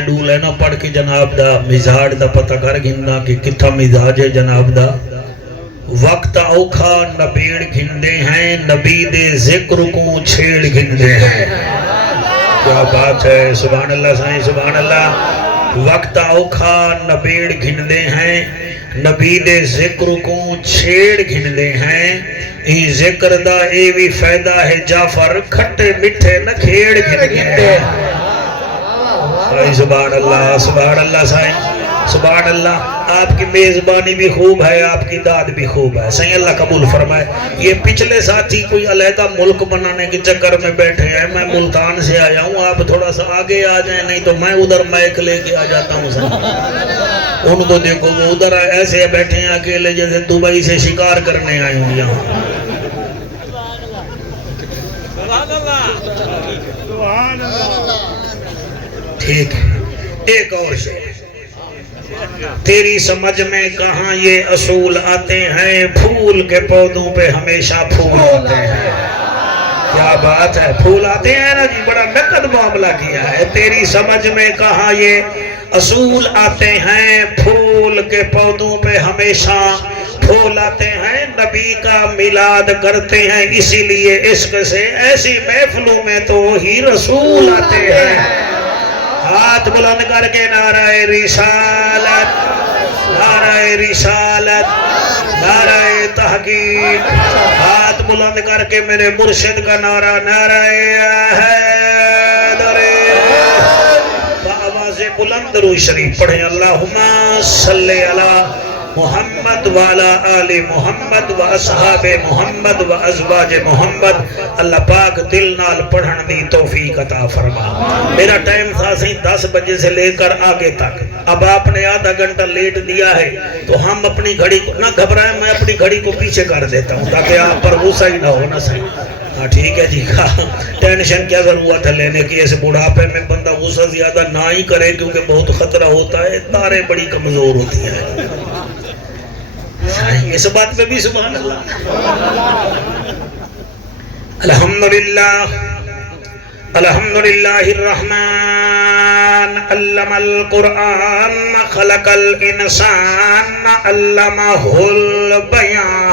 Schedule ہے نا پڑھ کے جناب دا مزاج دا پتہ کر گھننا کہ کتھا مزاج ہے جناب دا وقت اوکھا نبیڑ گھندے ہیں نبی دے ذکر کو چھیڑ گھندے ہیں کیا بات ہے سبحان اللہ سائیں سبحان اللہ وقت اوکھا نبیڑ گھندے ہیں نبی دے ذکر کو چھیڑ گھندے ہیں این ذکر دا اے بھی فائدہ ہے جعفر کھٹے مٹھے نہ کھیڑ گھندے ہیں سبحان اللہ سائیں سبحان اللہ آپ کی میزبانی بھی خوب ہے آپ کی داد بھی خوب ہے سائیں اللہ قبول فرمائے یہ پچھلے ساتھی کوئی علیحدہ ملک بنانے کے چکر میں بیٹھے ہیں میں ملتان سے آیا ہوں آپ تھوڑا سا آگے آ جائیں نہیں تو میں ادھر مائک لے کے آ جاتا ہوں سائیں ان کو دیکھو وہ ادھر ایسے بیٹھے ہیں اکیلے جیسے دبئی سے شکار کرنے آئے ہوں یہاں ٹھیک ہے ایک اور شے تیری سمجھ میں کہاں یہ اصول آتے ہیں پھول کے پودوں پہ ہمیشہ پھول آتے ہیں کیا بات ہے پھول آتے ہیں نا جی بڑا نقد معاملہ کیا ہے تیری سمجھ میں کہاں یہ اصول آتے ہیں پھول کے پودوں پہ ہمیشہ پھول آتے ہیں نبی کا میلاد کرتے ہیں اسی لیے عشق سے ایسی محفلوں میں تو ہی رسول آتے ہیں ہاتھ بلند کر کے نعرہ رسالت نعرہ تحقیق ہاتھ بلند کر کے میرے مرشد کا نعرہ نعرہ حیدر بآواز بلند روی شریف پڑھیں اللہم صلی علی محمد والا آل محمد و اصحاب محمد و ازواج محمد اللہ پاک دل نال پڑھن دی توفیق عطا فرما میرا ٹائم تھا سی 10 بجے سے لے کر آگے تک اب آپ نے آدھا گھنٹہ لیٹ دیا ہے تو ہم اپنی گھڑی کو نہ گھبرائیں میں اپنی گھڑی کو پیچھے کر دیتا ہوں تاکہ آپ پر غصہ ہی نہ ہونا صحیح ہاں ٹھیک ہے جی ٹینشن کیا ضرورت ہے لینے کی ایسے بڑھاپے میں بندہ غصہ زیادہ نہ ہی کرے کیونکہ بہت خطرہ ہوتا ہے تاریں بڑی کمزور ہوتی ہیں اس بات پہ بھی سبحان اللہ الحمدللہ الرحمن علم القرآن خلق الانسان علمہ البیان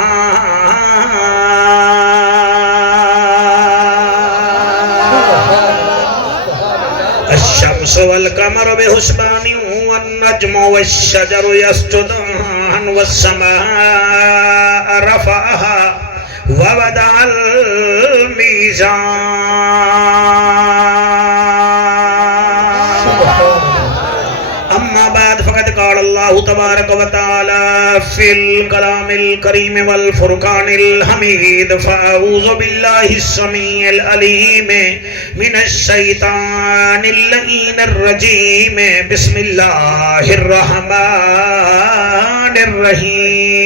الشمس والقمر بحسبان والنجم والشجر يسجدان والسماء رفعها ووضع الميزان أما بعد فقد قال الله تبارك وتعالى في الكلام الكريم والفرقان الحميد فأعوذ بالله السميع العليم من الشيطان اللعين الرجيم بسم الله الرحمن الرحيم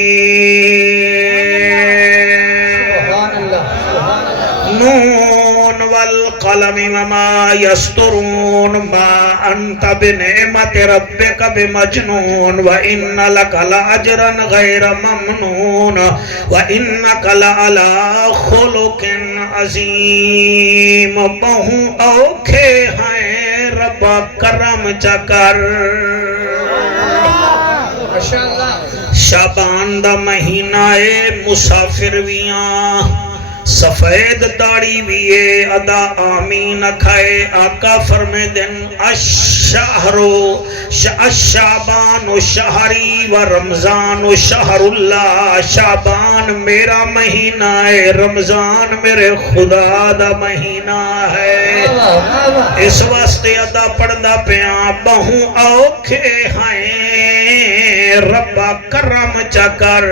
نون والقلم وما يسطرون ما أنت بنعمة ربك بمجنون وإن لك لأجرا غير ممنون وإنك لعلى خلق عظیم بہو اوکھے ہیں رب کرم چکر شابان دا مہینہ مسافر ویاں سفید داڑی ویے ادا آمین کھائے آقا فرمے دن شعبان و شہری و رمضان و شہر اللہ شعبان میرا مہینہ ہے رمضان میرے خدا دا مہینہ ہے اس واسطے ادا پڑھدا پیاں بہو اوکھے ہیں ربا کرم چکر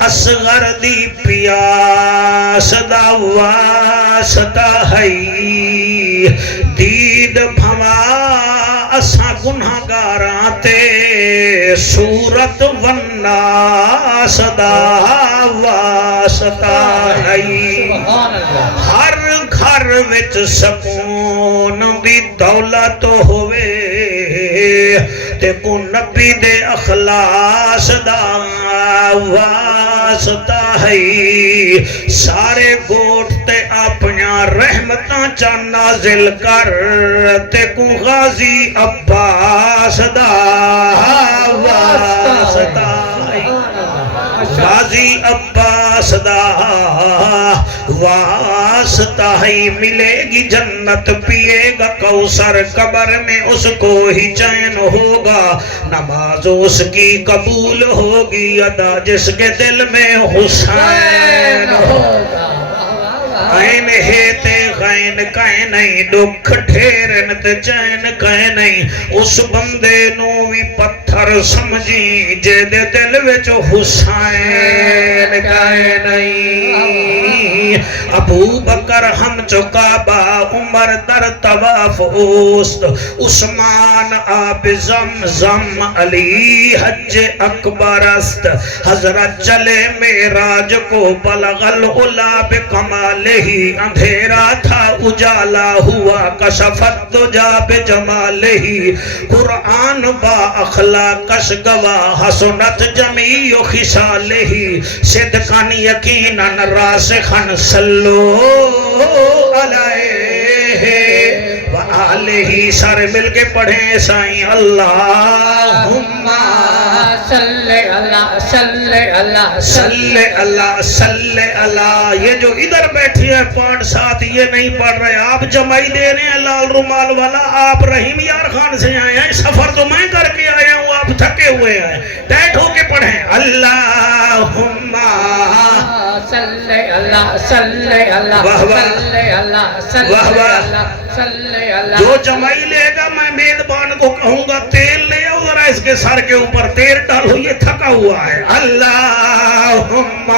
اصغر دی پیاس دا واسطہ ہے دید بھوا اسا گناہگاراں تے صورت والناس دا واسطہ ہے ہر گھر وچ سکون دی دولت ہوئے تے کو نبی دے اخلاص دا واسطہ ہے سارے گوٹ تے اپنیاں رحمتاں چا نازل کر تے کو غازی عباس دا واسطہ ہے غازی عباس دا واسطہ ہے ملے گی جنت پیے گا کوثر قبر میں اس کو ہی چین ہوگا نماز اس کی قبول ہوگی ادا جس کے دل میں حسین ہوگا عین ہے تے غین کہیں نہیں دکھ ٹھیرن تے چین کہیں نہیں اس بندے نو بھی پتھر سمجھی جے دے دل وچ حسین کہیں نہیں ابو بکر ہم چکابہ عمر در طواف اوست عثمان آب زمزم علی حج اکبر است حضرت چلے معراج کو بلغ العلا بکمالہ ہی اندھیرا تھا اجالا ہوا کشفت دجا بجمالہ ہی قرآن با اخلاقش گواہ حسنت جمیع خصالہ ہی صدقان یقیناً راسخاً صلو علیہ وآلہ سارے مل کے پڑھیں سائیں اللہم صلی اللہ صلی اللہ صلی اللہ صلی اللہ یہ جو ادھر بیٹھی ہے 5-7 یہ نہیں پڑھ رہے آپ جمعی دے رہے ہیں لال رومال والا آپ رحیم یار خان سے آئے ہیں سفر تو میں کر کے آیا ہوں آپ تھکے ہوئے ہیں ٹائٹ ہو کے پڑھیں اللہم صلی اللہ صلی اللہ صلی اللہ صلی اللہ صلی اللہ جو جمعی لے گا میں میدبان کو کہوں گا تیل لے آؤ ذرا اس کے سر کے اوپر تیل ڈالو یہ تھکا ہوا ہے اللہم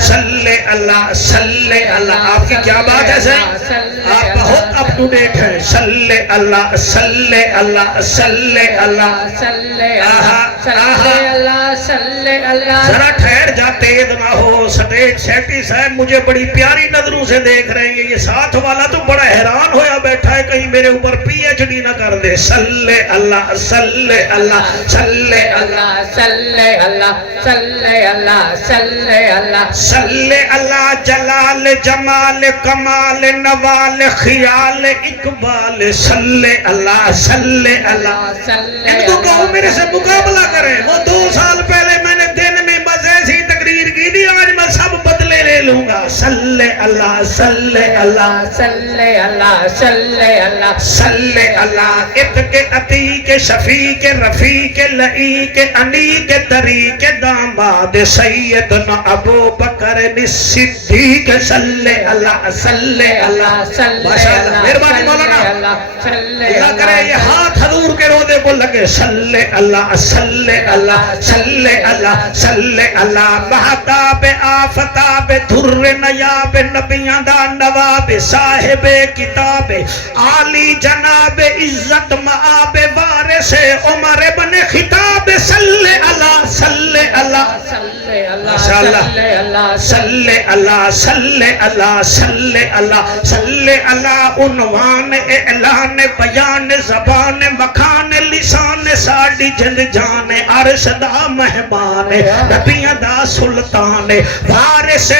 صلی اللہ صلی اللہ آپ کی کیا بات ہے سر آپ بہت اپ ٹو ڈیٹ ہیں صلی اللہ صلی اللہ صلی اللہ صلی اللہ صلی اللہ ذرا ٹھہر جا تیز نہ ہو سٹیج سیٹی صاحب مجھے بڑی پیاری نظروں سے دیکھ رہے ہیں یہ ساتھ والا تو بڑا حیران ہویا بیٹھا ہے کہیں میرے اوپر پی ایچ ڈی نہ کر دے صلی اللہ صلی اللہ صلی اللہ صلی اللہ صلی اللہ صلی اللہ صلی اللہ جلال جمال کمال نوال خیال اقبال صلی اللہ صلی اللہ ان کو کہو میرے سے مقابلہ کریں وہ 2 سال پہلے میں نے دن میں بس ایسی تقریر کی تھی آج میں سب بدلے لے لوں گا صلی اللہ صلی اللہ صلی اللہ صلی اللہ صلی اللہ اتق عتیق شفیق رفیق لعیق انیق طریق داماد سیدنا ابو بکر صدیق صلی اللہ صلی اللہ صلی اللہ مہربانی مولانا اللہ کرے یہ ہاتھ حضور کے روزے کو لگے صلی اللہ صلی اللہ صلی اللہ صلی اللہ مہتاب آفتاب در نیاب نبیان دا نواب صاحب کتاب عالی جناب عزت معاب وارث عمر بن خطاب صلی اللہ صلی اللہ صلی اللہ صلی اللہ صلی اللہ صلی اللہ صلی اللہ صلی اللہ عنوان اعلان بیان زبان مکان لسان ساڑی جل جان عرش دا مہمان نبیان دا سلطان وارث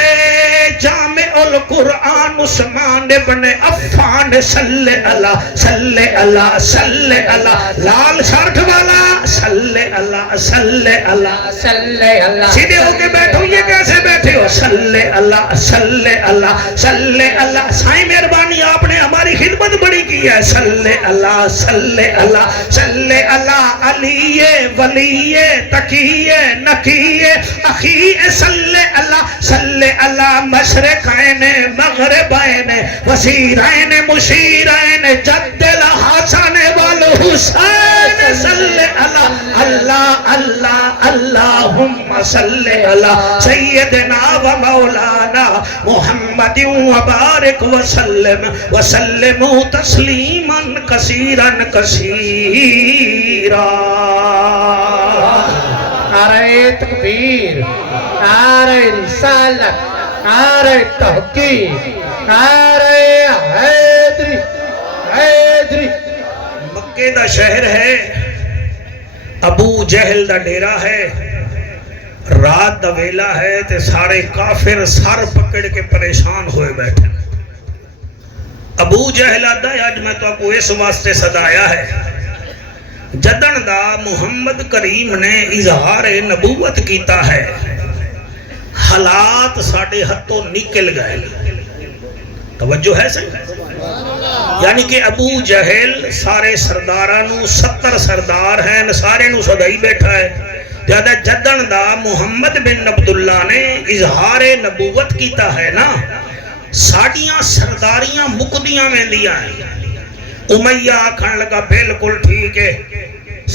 جامع القرآن عثمان بن عفان صلی اللہ صلی اللہ صلی اللہ لال شرٹ والا صلی اللہ صلی اللہ صلی اللہ سیدھے ہو کے بیٹھو یہ کیسے بیٹھے ہو صلی اللہ صلی اللہ صلی اللہ سائیں مہربانی آپ نے ہماری خدمت بڑی کی ہے صلی اللہ صلی اللہ صلی اللہ علی ولی تقی نقی اخی صلی اللہ صلی اللہ مشرقین مغربین وزیرین مشیرین جد الحسن والحسین صلی اللہ اللہ اللہ اللہم صلی اللہ سیدنا و مولانا محمد وبارک وسلم وسلم تسلیما کثیرا کثیرا نعرہ تکبیر نعرہ رسالت نعرہ تحقیق نعرہ حیدری حیدری مکہ دا شہر ہے ابو جہل دا ڈیرا ہے رات دا ویلا ہے تے سارے کافر سر پکڑ کے پریشان ہوئے بیٹھے. ابو جہل آدھا ہے آج میں تو آپ کو اس واسطے صدایا ہے جدن دا محمد کریم نے اظہار نبوت کیتا ہے حالات ساڑے ہتھوں نکل گئے. توجہ ہے صحیح؟ یعنی کہ ابو جہل سارے سردارانو 70 سردار ہیں سارے نو صدائی بیٹھا ہے. جدہ جدن دا محمد بن عبداللہ نے اظہار نبوت کیتا ہے نا ساڑیاں سرداریاں مقدیاں میں دیا ہیں. امیہ آکھن لگا بالکل ٹھیک ہے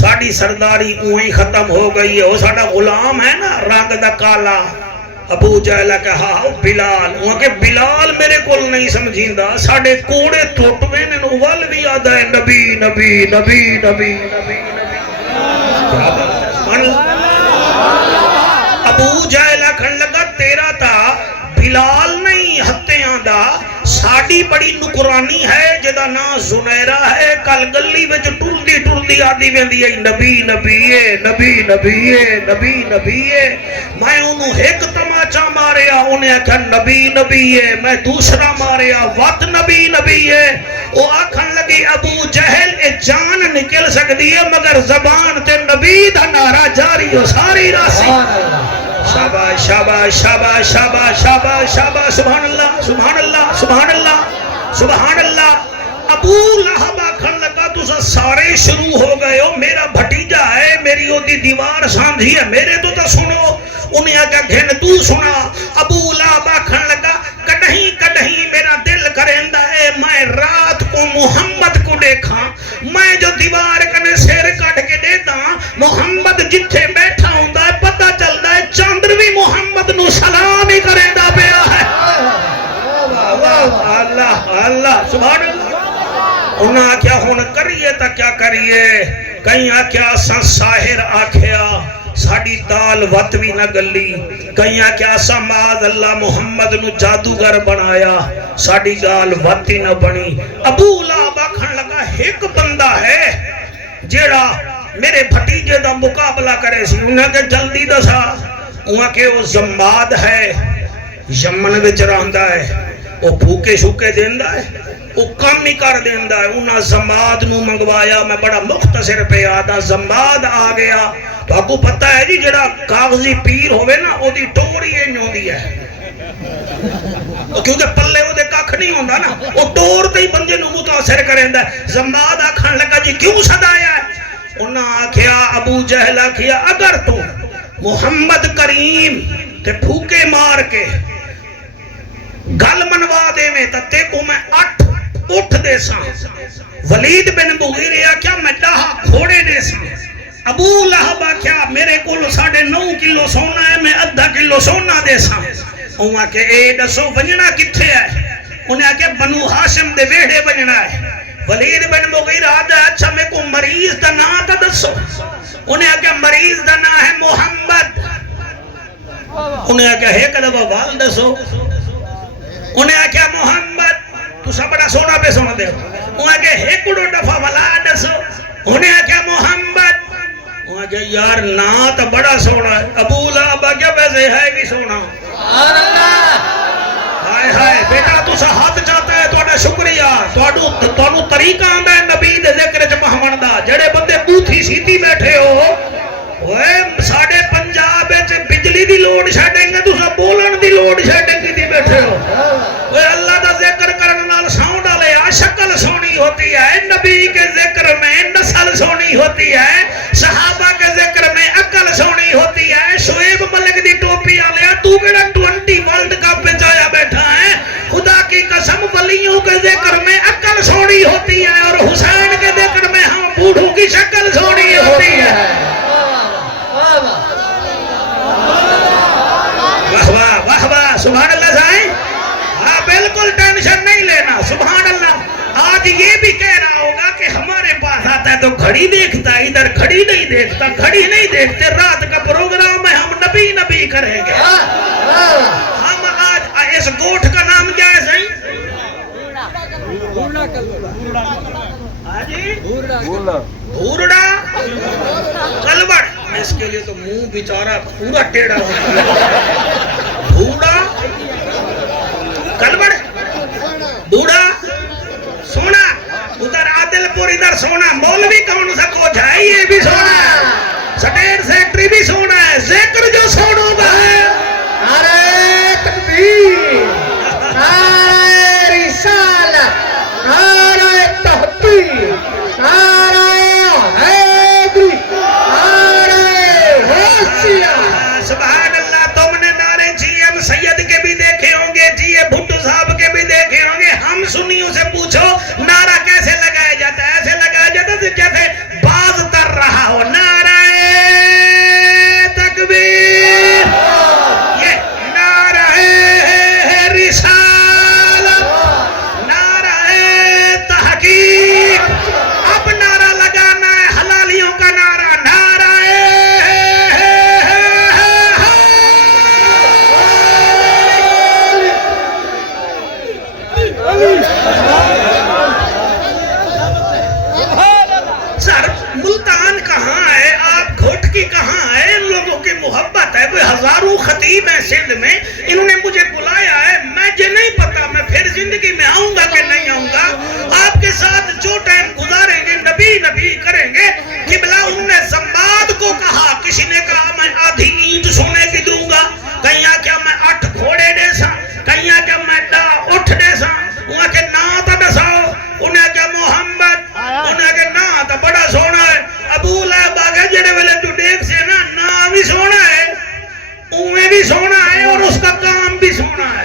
ساڑی سرداری اوہی ختم ہو گئی ہے وہ ساڑا غلام ہے نا رنگ دا کالا. ابو جہل کہا بلال وہاں کہ بلال میرے کول نہیں سمجھین دا ساڑے کوڑے ٹوٹوے نے نوال بھی آدھا ہے نبی نبی نبی نبی نبی ابو جہل کھن لگا تیرا تا بلال نہیں ہتے آدھا ساڑی بڑی نکرانی ہے جدا نا زنیرہ ہے کل گلی وچ ٹردی آدھی ویندی ہے نبی نبی نبی نبی نبی نبی میں انہوں ایک تماچا ماریا انہیں کہا نبی نبی میں دوسرا ماریا وقت نبی نبی وہ آکھن لگی ابو جہل جان نکل سکتی ہے مگر زبان تے نبی دا نعرہ جاری ہو ساری راسی. شاباش شاباش شاباش شاباش شاباش شاباش سبحان اللہ سبحان اللہ سبحان اللہ سبحان اللہ. ابو لہب آکھن لگا تو سارے شروع ہو گئے ہو میرا بھٹیجا ہے میری ہوتی دیوار ساندھی ہے میرے تو سنو انہیں آگا گھن تو سنا. ابو لہب آکھن لگا کڑہیں میرا دل کرندہ ہے میں رات کو محمد کو دیکھا میں جو دیوار کنے سیر کٹ کے دیتا محمد جتھے بیٹھا ہوں دا پتہ چلتا ہے چاندر بھی محمد نو سلام ہی کرندہ پیا ہے. اللہ اللہ سبحان اللہ. انہاں آکھیا ہون کریے تا کیا کریے کہیں آکھیا سا ساہر آکھیا ساڑی دال وط بھی نہ گلی کہیں آکھیا سا معاذ اللہ محمد نو جادوگر بنایا ساڑی دال وط ہی نہ بنی. ابو لہب آکھن لگا ایک بندہ ہے جیڑا میرے بھتیجے دا مقابلہ کرے سی انہیں کہ جلدی دسا انہیں کہ وہ زماد ہے یمن وچ رہندا ہے وہ بھوکے شوکے دیندہ ہے وہ کم ہی کر دیندہ ہے. انہاں زماد نو منگوایا میں بڑا مختصر پہ آدھا زماد آ گیا تو آپ کو پتہ ہے جی جڑا کاغذی پیر ہوئے نا وہ دی ٹوری انہوں دی ہے کیونکہ پلے وہ دے کاکھ نہیں ہوندہ نا وہ ٹور تے ہی بندے نو متاثر کریں دا. زماد آکھان لگا جی کیوں صدایا ہے انہاں آکھیا ابو جہل آکھیا اگر تو محمد کریم تے پھوکے مار کے گل منوا دے میں تے کو میں 8 اٹھ دے ساں. ولید بن مغیرہ کیا میں 10 گھوڑے دے ساں. ابو لہب کیا میرے کو 9.5 کلو سونا ہے میں 1/2 کلو سونا دے ساں. انہاں کہ اے دسو بننا کتھے ہے انہیں کہ بنو ہاشم دے ویڑے بننا ہے. ولید بن مغیرہ آدھا اچھا میں کو مریض دا نا تا دسو انہیں کہ مریض دا نا ہے محمد. انہیں کہ ایک دفعہ وال دسو انہیں کیا محمد تو سب بڑا سونا پہ سونا دے انہیں کہ ایک دفعہ والا دسو انہیں کیا محمد انہیں کہ یار نا تو بڑا سونا ہے. ابو لہب کیا ویسے ہے بھی سونا ہائے ہائے بیٹا تو سا ہاتھ چاہتا ہے تو شکریہ تو طریقہ آمدہ ہے نبی دے ذکر جمہمن دا جڑے بندے بوتھی سیتی بیٹھے ہو ساڑھے پنجاب بجلی دی لوڈ شیڈنگ ہے تو سب بولن دی لوڈ شیڈنگ دی بیٹھے ہو. اللہ دا ذکر کرنے نال ساؤنڈ آلے شکل سونی ہوتی ہے نبی کے ذکر میں نسل سونی ہوتی ہے صحابہ کے ذکر میں عقل سونی ہوتی ہے. شعیب ملک دی ٹوپی آلیا تو کڑا 20 ورلڈ کپ پہ جایا بیٹھا ہے. خدا کی قسم ولیوں کے ذکر میں عقل سونی ہوتی ہے اور حسین کے ذکر میں ہم بوڑھوں کی شکل سونی ہوتی ہے. واہ واہ سبحان اللہ سائیں. ہاں بالکل ٹینشن نہیں لینا سبحان اللہ. آج یہ بھی کہہ رہا ہوگا کہ ہمارے پاس آتا ہے تو گھڑی دیکھتا ہے ادھر گھڑی نہیں دیکھتا گھڑی نہیں دیکھتے رات کا پروگرام ہے ہم نبی نبی کریں گے. ہم آج اس گوٹھ کا نام کیا ہے سائیں بھورڑا کلوڑ اس کے لیے تو منہ بیچارہ پورا ٹیڑھا ہوتا ہے. بوڑھا کلبڑ بوڑھا سونا ادھر عادل پور ادھر سونا مولوی کون سا کوچ ہے یہ بھی سونا ہے سٹیٹ سیکٹری بھی سونا ہے ذکر جو سونوں کا ہے. نعرہ تکبیر نعرہ رسالت نعرہ تحقیق نعرہ حیدری نعرہ حیثیت. سبحان اللہ. تم نے نعرے جی ایم سید کے بھی دیکھے ہوں گے جی اے بھٹو صاحب کے بھی دیکھے ہوں گے. ہم سنیوں سے پوچھو نعرہ کیسے لگایا جاتا ہے. ایسے لگایا جاتا ہے جیسے باز تر رہا ہو. نعرہ تکبیر یہ نعرہ رسالت نعرہ تحقیق. اب نعرہ لگانا ہے حلالیوں کا نعرہ نعرہ سر. ملتان کہاں ہے آپ گھوٹکی کہاں ہے. ان لوگوں کی محبت ہے. کوئی ہزاروں خطیب ہیں سندھ میں. انہوں نے مجھے بلایا ہے. مجھے نہیں پتا میں پھر زندگی میں آؤں گا کہ نہیں آؤں گا. آپ کے ساتھ جو ٹائم گزاریں گے نبی نبی کریں گے. قبلہ انہوں نے زمباد کو کہا. کسی نے کہا میں آدھی اینٹ سونے کی دوں گا. کہیں کیا میں 8 گھوڑے دے سا. کہیں کیا میں 10 اٹھ دے سا. وہاں کے نا تا دساؤ. انہیں کیا محمد. انہیں کیا نا تا بڑا سونا ہے. ابو لہب آگے جڑے ویلے تو دیکھ سے نا بھی سونا ہے اوے بھی سونا ہے اور اس کا کام بھی سونا ہے.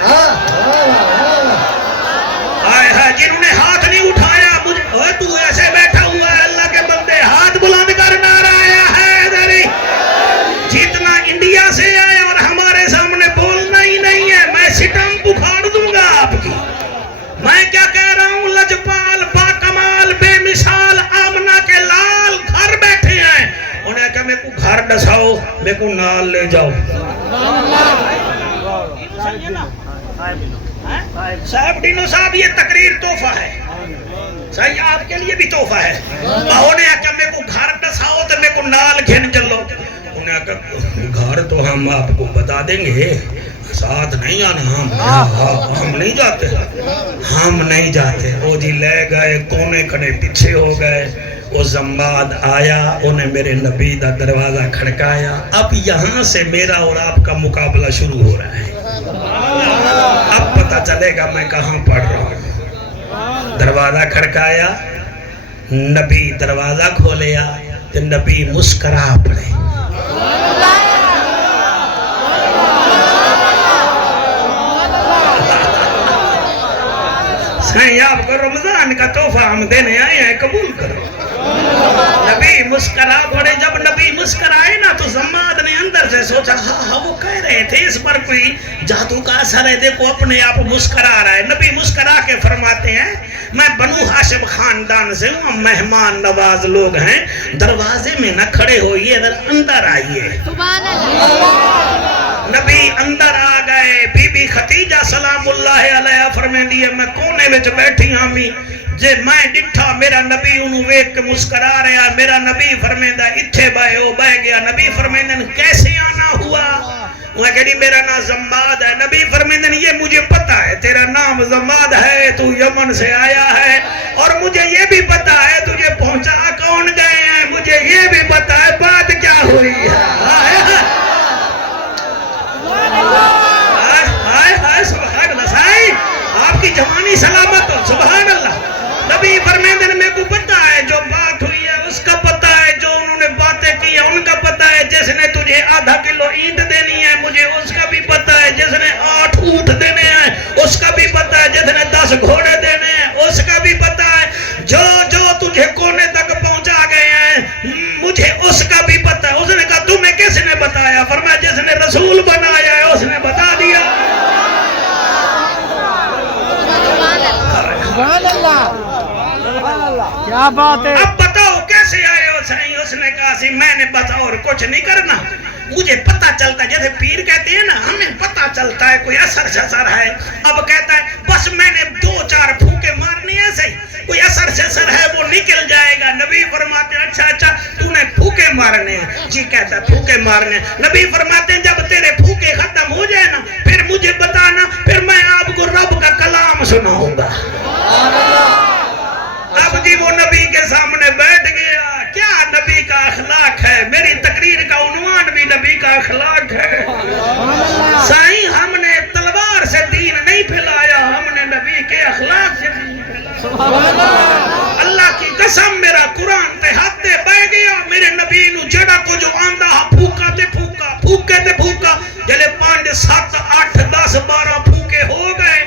آئے ہے جنہوں نے ہاتھ نہیں اٹھایا مجھے تو ایسے بیٹھا ہوا ہے اللہ کے بندے ہاتھ بلند کر نعرہ آیا ہے دری. جتنا انڈیا سے آئے اور ہمارے سامنے بولنا ہی نہیں ہے میں سٹم بکھاڑ دوں گا آپ کی. میں کیا کہہ رہا ہوں لجپال با کمال بے مثال آمنہ کے لال گھر بیٹھے ہیں. انہیں کہا میں کو گھر ڈساؤ میں کو نال لے جاؤ. صاحب ڈینو صاحب یہ تقریر تحفہ ہے. صحیح آپ کے لیے بھی تحفہ ہے. انہیں کہا میں کو گھر ڈساؤ تو میں کو نال گھن چلو. انہیں کہا گھر تو ہم آپ کو بتا دیں گے ساتھ نہیں آنا. ہم نہیں جاتے ہم نہیں جاتے. وہ جی لے گئے کونے کھڑے پیچھے ہو گئے. وہ زمباد آیا انہیں میرے نبی دا دروازہ کھڑکایا. اب یہاں سے میرا اور آپ کا مقابلہ شروع ہو رہا ہے. اب پتہ چلے گا میں کہاں پڑھ رہا ہوں. دروازہ کھڑکایا نبی دروازہ کھولیا تو نبی مسکرا پڑے. سائیں آپ کو رمضان کا تحفہ ہم دینے آئے ہیں قبول کرو. نبی مسکرا پڑے. جب نبی مسکرائے نا تو زماد نے اندر سے سوچا ہاں وہ کہہ رہے تھے اس پر کوئی جادو کا اثر ہے. دیکھو اپنے آپ مسکرا رہا ہے. نبی مسکرا کے فرماتے ہیں میں بنو ہاشم خاندان سے ہوں. مہمان نواز لوگ ہیں. دروازے میں نہ کھڑے ہوئیے ادھر اندر آئیے. سبحان اللہ. نبی اندر آ گئے. بی بی خدیجہ سلام اللہ علیہ فرمیندی ہے میں کونے وچ بیٹھی ہاں می جے میں ڈٹھا میرا نبی انہوں ویک کے مسکرا رہا. میرا نبی فرمیندہ اتھے بائے ہو بہ گیا. نبی فرمیندن کیسے آنا ہوا. وہ کہتی میرا نام زمباد ہے. نبی فرمیندن یہ مجھے پتا ہے تیرا نام زمباد ہے تو یمن سے آیا ہے اور مجھے یہ بھی پتا ہے تجھے پہنچا کون گئے ہیں. مجھے یہ بھی پتا ہے بات کیا ہوئی ہے. سبحان اللہ. سائی آپ کی جوانی سلامت ہو. سبحان اللہ. نبی فرمیندن میں کو پتا ہے جو بات ہوئی ہے اس کا پتا ہے. جو انہوں نے باتیں کی ہیں ان کا پتا ہے. جس نے تجھے آدھا کلو اینٹ دینی ہے مجھے اس کا بھی پتا ہے. جس نے 8 اونٹ دینے ہیں اس کا بھی پتا ہے. جس نے 10 گھوڑے دینے ہیں اس کا بھی پتا ہے. جو جو تجھے کونے تک پہنچا گئے ہیں مجھے اس کا بھی پتا ہے. اس نے کہا تمہیں کس نے بتایا. فرمایا جس نے رسول بنایا ہے اس نے بتا دیا. سبحان اللہ کیا بات ہے. اب بتاؤ کیسے آئے ہو سائیں. اس نے کہا سی میں نے بتاؤ اور کچھ نہیں کرنا. مجھے پتا چلتا ہے جیسے پیر کہتے ہیں نا ہمیں پتا چلتا ہے کوئی اثر شسر ہے. اب کہتا ہے بس میں نے 2-4 پھونکے مارنی ہے صحیح کوئی اثر شسر ہے وہ نکل جائے گا. نبی فرماتے اچھا تو نے پھوکے مارنے ہیں. جی کہتا ہے پھوکے مارنے. نبی فرماتے ہیں جب تیرے پھوکے ختم ہو جائے نا پھر مجھے بتانا, پھر میں آپ کو رب کا کلام سناؤں گا. اب جی وہ نبی کے سامنے بیٹھ گیا. کیا نبی کا اخلاق ہے. میری تقریر کا عنوان بھی نبی کا اخلاق ہے. سائیں ہم نے تلوار سے دین نہیں پھیلایا, ہم نے نبی کے اخلاق سے دین پھیلایا. اللہ کی قسم میرا قرآن تے ہاتھے بہ گیا. میرے نبی نو جڑا کو جو آندہ پھوکا تے پھوکا, پھوکے تے پھوکا. جلے 5 7 8 10 12 پھوکے ہو گئے.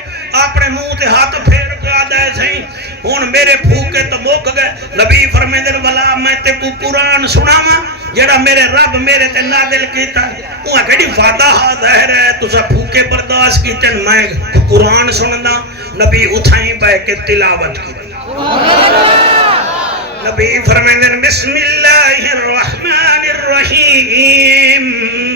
اپنے منہ تے ہاتھ پھیر کے آدھا ہے صحیح ہن میرے پھوکے تو مک گئے. نبی فرمیندے والا میں تے کو قرآن سناواں جڑا میرے رب میرے تے نازل کیتا. اوہ کیڑی وعدہ ظاہر ہے تسا پھوکے برداشت کیتے, میں قرآن سندا. نبی اٹھائیں بیٹھ کے تلاوت کی. نبی فرمیندے بسم اللہ الرحمن الرحیم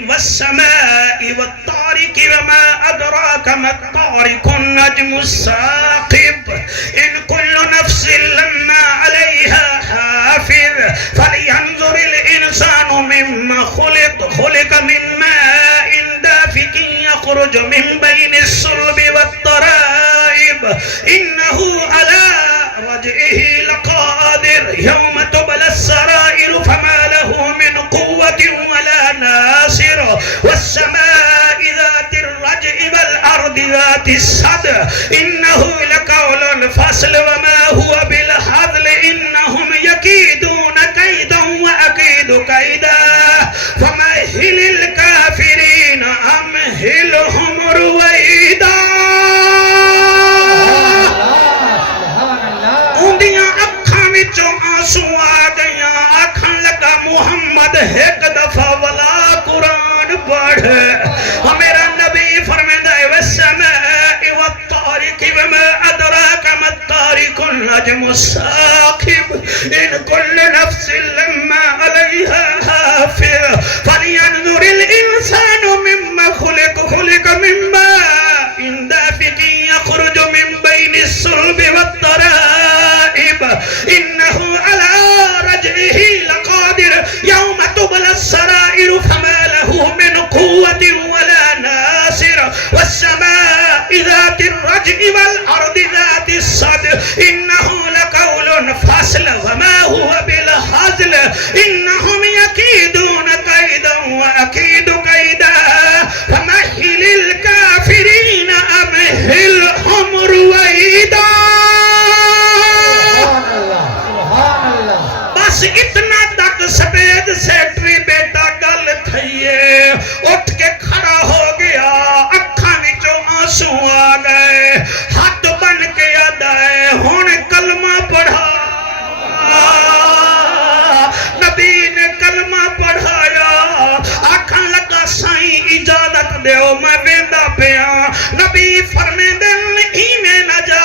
والسماء والطارق وما ادراک ما الطارق النجم الثاقب ان كل نفس لما عليها حافظ فلينظر الانسان مما خلق خلق من ماء دافق يخرج من بين الصلب والترائب انه على رجعه لقادر يوم تبلى السرائر فما له من قوة ولا ناصر والسماء ذات الرجع والأرض ذات الصدع إنه لقول الفصل وما هو بالهزل إنهم يكيدون كيدا وأكيد كيدا فمهل الكافرين أمهلهم رويدا. آنسو آ گیا. آکھن لگا محمد ایک دفعہ والا قرآن پڑھ. میرا نبی فرمیندہ ہے والسماء والطارق وما ادراک ما الطارق النجم الثاقب ان كل نفس لما عليها حافظ فلينظر الانسان مما خلق خلق من ماء دافق يخرج من بين الصلب والترائب إنه على رجعه لقادر يوم تبلى السرائر فما له من قوة ولا ناصر والسماء ذات الرجع والأرض ذات الصدع إنه لقول فصل وما هو بالهزل إنهم يكيدون كيدا وأكيد كيدا فمهل الكافرين أمهلهم رويدا. بس اتنا تک سفید سیکٹری بیٹا گل تھئیے. اٹھ کے کھڑا ہو گیا. اکھاں وچوں آنسو آ گئے. ہاتھ بن کے آدھائے ہن کلمہ پڑھا. نبی نے کلمہ پڑھایا. آکھن لگا سائیں اجازت دیو میں ویندا پیا. نبی فرمیندے ایویں نہ جا,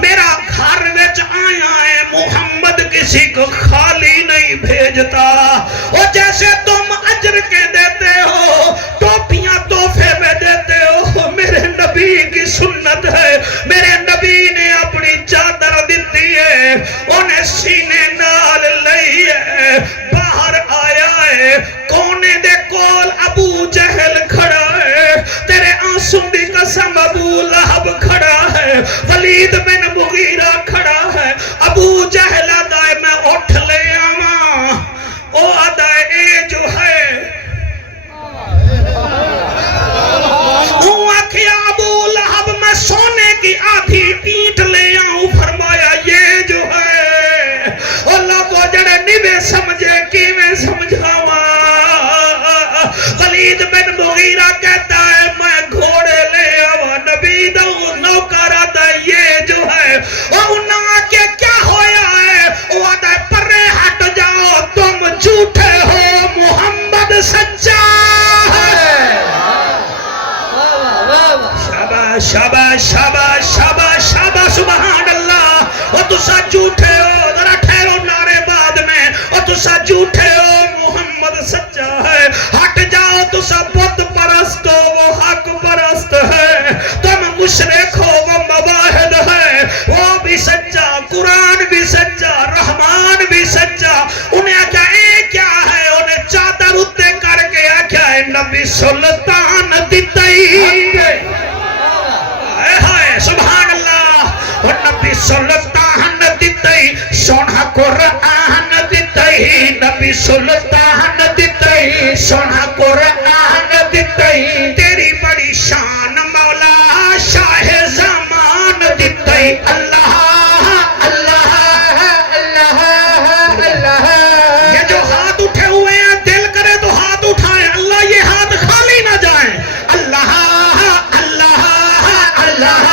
میرا گھر وچ آیا ہے محمد کسی کو خالی نہیں بھیجتا. وہ جیسے تم اجر کے دیتے ہو ٹوپیاں تحفے میں دیتے ہو, میرے نبی کی سنت ہے. میرے نبی نے اپنی چادر دیتی ہے, انہیں سینے نال لئی ہے. باہر آیا ہے, کونے دے کول ابو جہل کھڑا ہے. تیرے آنسوں دی قسم ابو لہب کھڑا ہے. ولید بن مغیرہ کھڑا ہے. ابو جہل آدھائے میں اٹھ لے آواں. او آدھائے اے جو ہے او آکھیا ابو لہب میں سونے کی آدھی اینٹ لے آؤں. فرمایا یہ جو ہے اللہ وہ جڑے نیوے سمجھے کیویں سمجھاواں. ولید بن مغیرہ کہتا ہے میں گھوڑے لے آواں. نبی دو نوکر آتا ہے یہ جو ہے او نہ کہ کیا ہویا ہے. وہ آتا ہے پرے ہٹ جاؤ تم جھوٹے ہو محمد سچا ہے. شاباش شاباش شاباش شاباش شاباش سبحان اللہ. وہ تسا جھوٹے ہو. ذرا ٹھہرو نعرے بعد میں. وہ تسا جھوٹے ہو محمد سچا ہے. ہٹ جاؤ تسا بت پرست ہو وہ حق پرست ہے. تم مشرک ہو وہ مواحد ہے. وہ بھی سچا, قرآن بھی سچا, رحمان بھی سچا. انہیں نبی سلطان دتائی سبحان اللہ اور نبی سلطان دتائی سونا قرآن دتائی نبی سلطان دتائی سونا قرآن دتائی تیری بڑی شان مولا شاہ زمان دتائی اللہ اللہ اللہ اللہ یہ جو ہاتھ اٹھے ہوئے ہیں دل کرے تو ہاتھ اٹھائیں اللہ یہ ہاتھ خالی نہ جائیں اللہ اللہ اللہ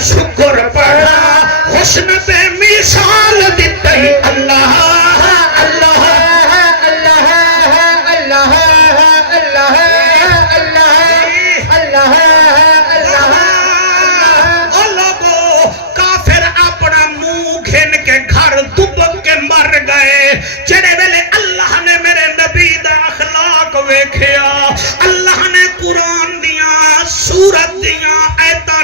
شکر پڑھا حسن پہ مثال دیتے ہی اللہ اللہ اللہ اللہ اللہ اللہ اللہ او لوگو کافر اپنا منہ گھن کے گھر دبک کے مر گئے جڑے ویلے اللہ نے میرے نبی دا اخلاق ویکھیا اللہ نے قرآن دیاں سورت دیاں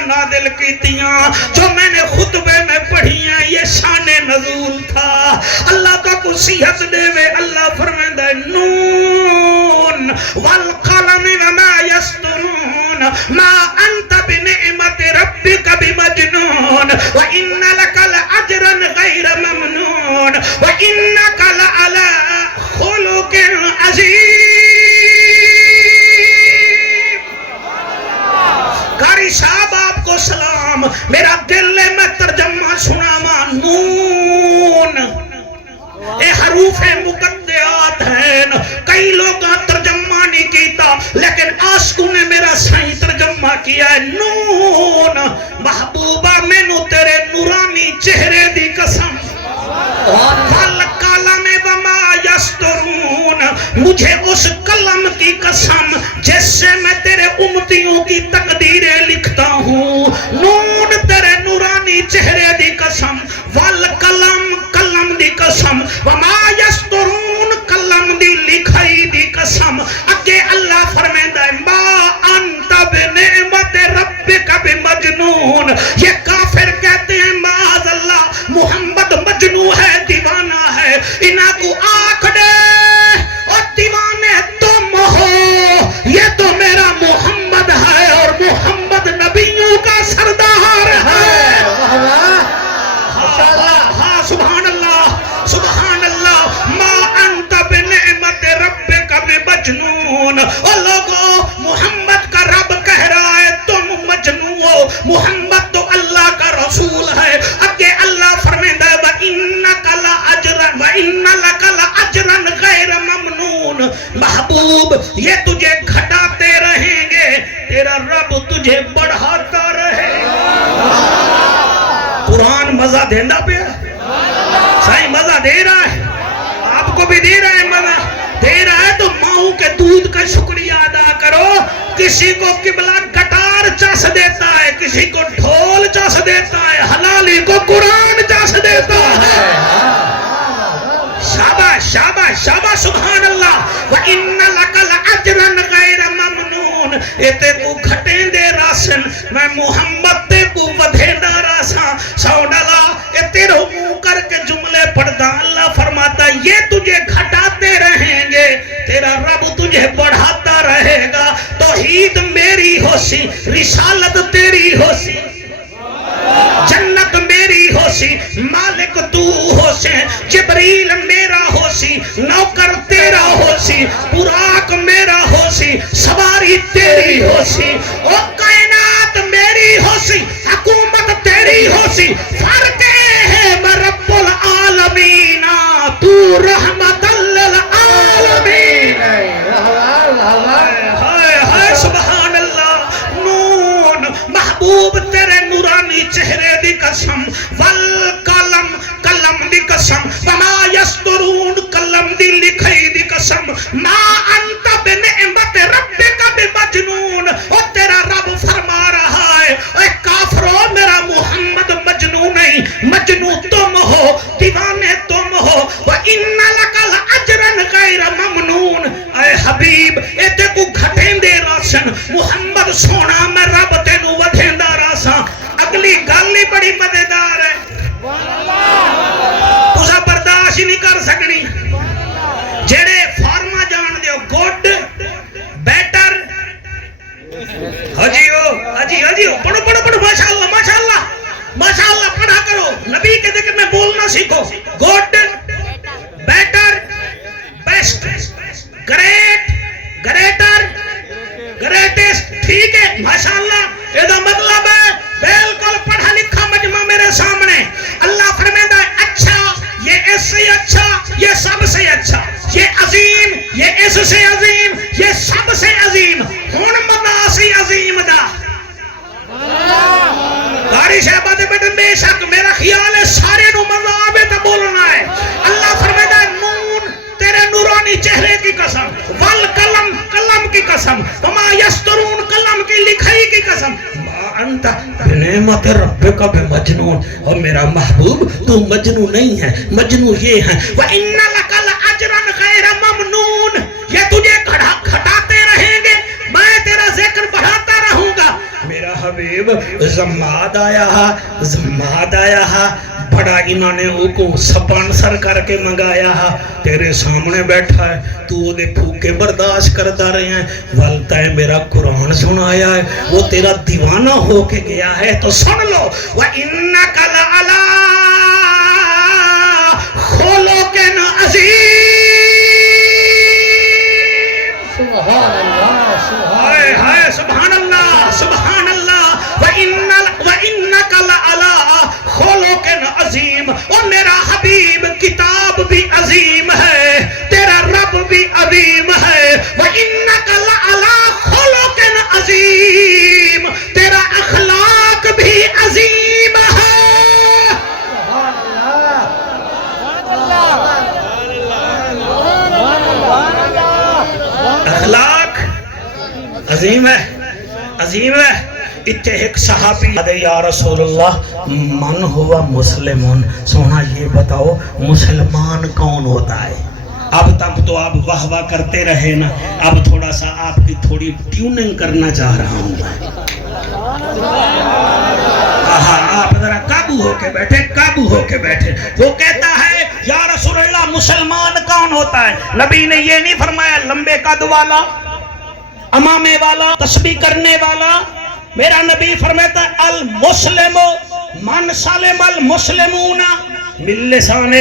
نادل کیتیاں جو میں نے خطبے میں پڑھی ہیں یہ شان نزول تھا اللہ کا کو صحت دے وے اللہ فرمائے نون والقلم وما يسطرون ما انت بنعمت ربك بمجنون وان لك لاجرا غير ممنون وانك لعلى خلق عظيم قاری صاحب آپ کو سلام میرا دل ہے میں ترجمہ سناما نون اے حروف مقدعات ہیں کئی لوگ ترجمہ نہیں کیتا لیکن عاشقوں نے میرا صحیح ترجمہ کیا ہے نون محبوبہ میں نو تیرے نورانی چہرے دی قسم والقلم وما یسطرون مجھے اس قلم کی قسم جس سے میں تیرے امتیوں کی تقدیریں لکھتا ہوں نون تیرے نورانی چہرے دی قسم والقلم قلم دی قسم وما یسطرون قلم دی لکھائی دی قسم اگے اللہ فرمائندا ہے ما انت بنعمت ربک بمجنون یہ کافر کہتے ہیں معاذ اللہ محمد مجنون ہے دیوانہ ہے انہاں کو آنکھ دے اور دیوانے تم ہو یہ تو میرا محمد ہے اور محمد نبیوں کا سردار ہے ہاں سبحان اللہ ما انت بنعمت ربک بمجنون اور لوگوں محمد کا رب کہہ رہا ہے تم مجنون ہو محمد تو اللہ کا رسول ہے اگے اللہ فرمائندا ہے وَإِنَّكَ لَأَجْرًا وَإِنَّ لَكَ لَأَجْرًا غَيْرَ مَمْنُونَ محبوب یہ تجھے گھٹاتے رہیں گے تیرا رب تجھے بڑھاتا رہے قرآن مزہ دیندہ پہ صحیح مزہ دے رہا ہے آپ کو بھی دے رہا ہے مزہ دے رہا ہے تو ماؤں کے دودھ کا شکریہ ادا کرو کسی کو قبلہ گٹار چاس دیتا ہے کسی کو ڈھول چاس دیتا ہے حلالی کو قرآن چاس دیتا ہے شاباش شاباش شاباش سبحان اللہ وَإِنَّ لَكَ لَأَجْرًا غَيْرَ مَمْنُونَ اتے کو گھٹیں دے راسن میں محمد تے کو ودھے دا راسا سوڈالا اتے رو منہ کر کے جملے پڑھتا اللہ فرماتا یہ تجھے گھٹاتے رہیں گے تیرا رب تجھے بڑھاتا رہے گا توحید میری ہو سی رسالت تیری ہو سی جنت میری ہو سی مالک تو ہو سی جبریل میرا ہو سی نوکر تیرا ہو سی براق میرا ہو سی سواری تیری ہو سی او کائنات میری ہو سی حکومت تیری ہو سی فرق ہے میں رب العالمین تو رحمت للعالمین ہائے سبحان اللہ نون محبوب تیرے نورانی چہرے دی قسم والقلم قلم دی قسم وما یسطرون قلم دی لکھائی دی قسم ما انت بنعمت ربک بمجنون اور تیرا رب فرما رہا ہے اے کافروں میرا محمد مجنون نہیں مجنون تم جی پڑھو پڑھو پڑھو ماشاءاللہ ماشاءاللہ ماشاءاللہ پڑھا کرو نبی کے ذکر میں بولنا سیکھو good better best great greater greatest ٹھیک ہے ماشاءاللہ یہ مطلب ہے بالکل پڑھا لکھا مجمع میرے سامنے اللہ فرماتا ہے اچھا یہ اس سے اچھا یہ سب سے اچھا یہ عظیم یہ اس سے عظیم یہ سب سے عظیم ہون منا سی عظیم دا قاری صاحبہ دے بیٹن بے شک میرا خیال ہے سارے نو مزہ آبے تا بولنا ہے اللہ فرماتا ہے نون تیرے نورانی چہرے کی قسم والقلم قلم کی قسم وما یسترون قلم کی لکھائی کی قسم انت بنعمت ربک بمجنون اور میرا محبوب تو مجنون نہیں ہے مجنون یہ ہے وَإِنَّ لَكَ لَأَجْرًا غَيْرَ مَمْنُونَ یہ تجھے گھٹاتے رہیں گے میں تیرا ذکر بڑھاتا رہوں گا میرا حبیب زماد آیا ہے بڑا انہوں نے اوکو سپانسر کر کے منگایا ہے تیرے سامنے بیٹھا ہے تو وہ دے پھوکے برداشت کرتا رہے ہیں والتا ہے میرا قرآن سنایا ہے وہ تیرا دیوانہ ہو کے گیا ہے تو سن لو وَإِنَّكَ لَعَلَىٰ خُلُقٍ عَظِيمٍ سبحان اللہ سبحان اللہ سبحان اللہ وَإِنَّكَ لَعَلَىٰ خُلُقٍ عظیم اور میرا حبیب کتاب بھی عظیم ہے تیرا رب بھی عظیم ہے وَإِنَّكَ لَعَلَىٰ خُلُقٍ عظیم تیرا اخلاق بھی عظیم ہے اخلاق عظیم ہے عظیم ہے اتنے ایک صحابی یا رسول اللہ من ہوا مسلمون سونا یہ بتاؤ مسلمان کون ہوتا ہے اب تک تو آپ واہ واہ کرتے رہے نا اب تھوڑا سا آپ کی تھوڑی ٹیوننگ کرنا چاہ رہا ہوں آپ ذرا قابو ہو کے بیٹھے وہ کہتا ہے یا رسول اللہ مسلمان کون ہوتا ہے نبی نے یہ نہیں فرمایا لمبے قد والا امامے والا تسبیح کرنے والا میرا نبی فرماتا ہے المسلم من سلم المسلمون من لسانہ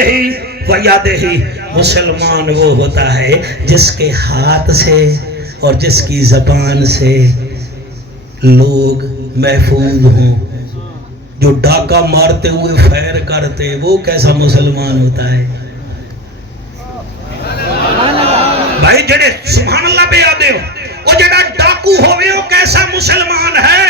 و یدہ مسلمان وہ ہوتا ہے جس کے ہاتھ سے اور جس کی زبان سے لوگ محفوظ ہوں جو ڈاکہ مارتے ہوئے فیر کرتے وہ کیسا مسلمان ہوتا ہے بھائی جڑے سبحان اللہ پہ آدے ہو وہ جڑا ڈاکو ہوئے وہ کیسا مسلمان ہے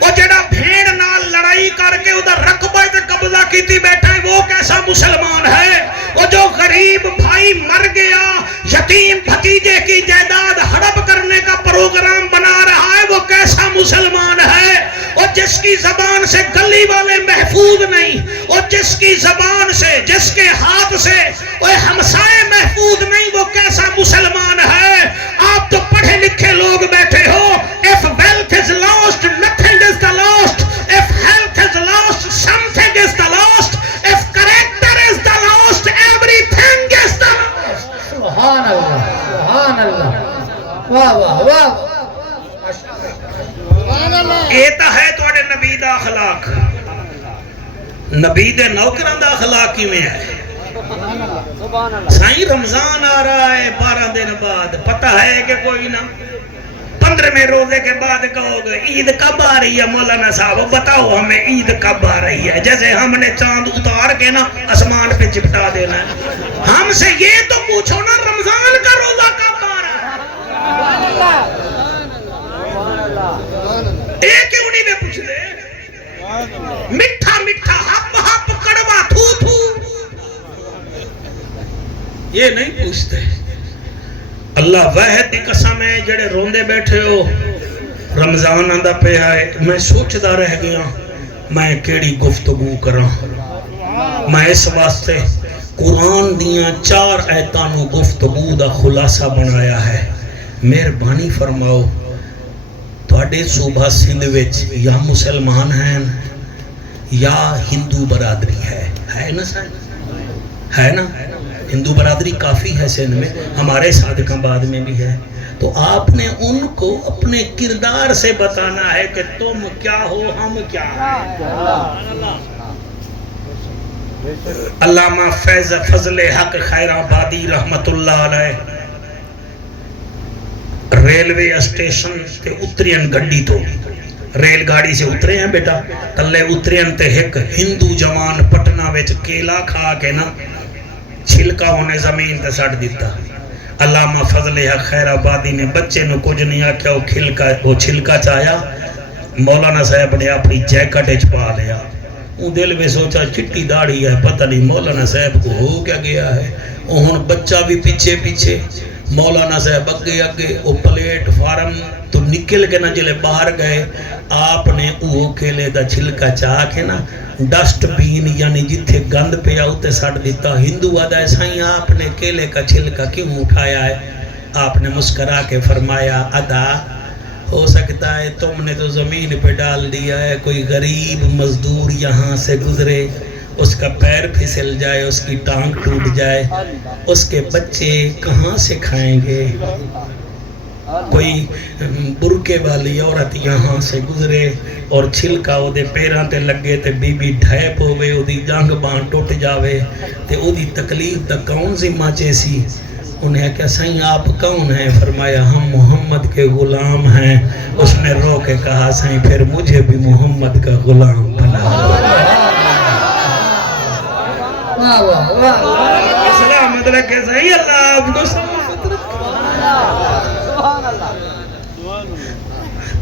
وہ جڑا بھیڑ نال لڑائی کر کے ادھر رقبہ سے قبضہ کیتی بیٹھا ہے وہ کیسا مسلمان ہے وہ جو غریب بھائی مر گیا یتیم بھتیجے کی جائیداد ہڑپ کرنے کا پروگرام بنا رہا ہے وہ کیسا مسلمان ہے اور جس کی زبان سے گلی والے محفوظ نہیں اور جس کی زبان سے جس کے ہاتھ سے وہ ہمسائے محفوظ نہیں وہ کیسا مسلمان ہے آپ تو پڑھے لکھے لوگ بیٹھے ہو if wealth is lost nothing is the lost if health is lost something is the lost if character is the lost everything is the lost سبحان اللہ واہ واہ واہ ایتا ہے توڑے نبی دا اخلاق نبی دے نوکران دا اخلاق کی میں ہے سائیں رمضان آ رہا ہے 12 دن بعد پتہ ہے کہ کوئی نہ 15ویں روزے کے بعد کہو گے عید کب آ رہی ہے مولانا صاحب بتاؤ ہمیں عید کب آ رہی ہے جیسے ہم نے چاند اتار کے نا آسمان پہ چپٹا دینا ہے ہم سے یہ تو پوچھو نا رمضان کا روزہ کب آ رہا ہے ایک کیوں نہیں میں پوچھ دے مٹھا مٹھا ہپ ہپ کڑوا تھو تھو یہ نہیں پوچھتے اللہ واحد دی قسم ہے جڑے روندے بیٹھے ہو رمضان آندا پہ آئے میں سوچدا رہ گیا میں کیڑی گفتگو کراں میں اس واسطے قرآن دیاں 4 آیتاں نو گفتگو دا خلاصہ بنایا ہے مہربانی فرماؤ تواڈے صوبہ سندھ وچ یا مسلمان ہیں یا ہندو برادری ہے نا سر ہے نا ہندو برادری کافی ہے سندھ میں ہمارے صادق آباد میں بھی ہے تو آپ نے ان کو اپنے کردار سے بتانا ہے کہ تم کیا ہو، ہم کیا ہیں۔ علامہ فیض فضل حق خیر آبادی رحمت اللہ علیہ ریلوے اسٹیشن تے اترین گڈی تو ریل گاڑی سے اترے ہیں بیٹا، تلے اترین تے ایک ہندو جوان پٹنہ وچ کیلا کھا کے نا چھلکا ہونے زمین تے سٹ دیتا۔ علامہ فضل حق خیر آبادی نے بچے نو کچھ نہیں آکھیا، وہ چھلکا چاہیا، مولانا صاحب نے اپنی جیکٹ وچ پا لیا۔ وہ دل میں سوچا چٹی داڑھی ہے، پتہ نہیں مولانا صاحب کو ہو کیا گیا ہے۔ ہن بچہ بھی پیچھے پیچھے، مولانا صاحب اگے اگے، وہ پلیٹ فارم تو نکل کے نہ جلے باہر گئے۔ آپ نے وہ کیلے دا چھلکا چاہ کے نا ڈسٹ بین یعنی جتھے گند پہ آتے سٹ دیتا۔ ہندو آدھا ہے سائیں آپ نے کیلے کا چھلکا کیوں اٹھایا ہے؟ آپ نے مسکرا کے فرمایا ادا ہو سکتا ہے تم نے تو زمین پہ ڈال دیا ہے، کوئی غریب مزدور یہاں سے گزرے، اس کا پیر پھسل جائے، اس کی ٹانگ ٹوٹ جائے، اس کے بچے کہاں سے کھائیں گے؟ کوئی برکے والی عورت یہاں سے گزرے اور چھلکا او دے پیراں تے لگے تے بی بی ڈھیپ ہوئے، او دی جنگ بان ٹوٹ جاوے تے او دی تکلیف دا کون ذمہ چیسی؟ انہیں کہا سائیں آپ کون ہیں؟ فرمایا ہم محمد کے غلام ہیں۔ اس نے رو کے کہا سائیں پھر مجھے بھی محمد کا غلام بنا۔ سلامت رکھے سائیں، اللہ آپ کو سلامت رکھے۔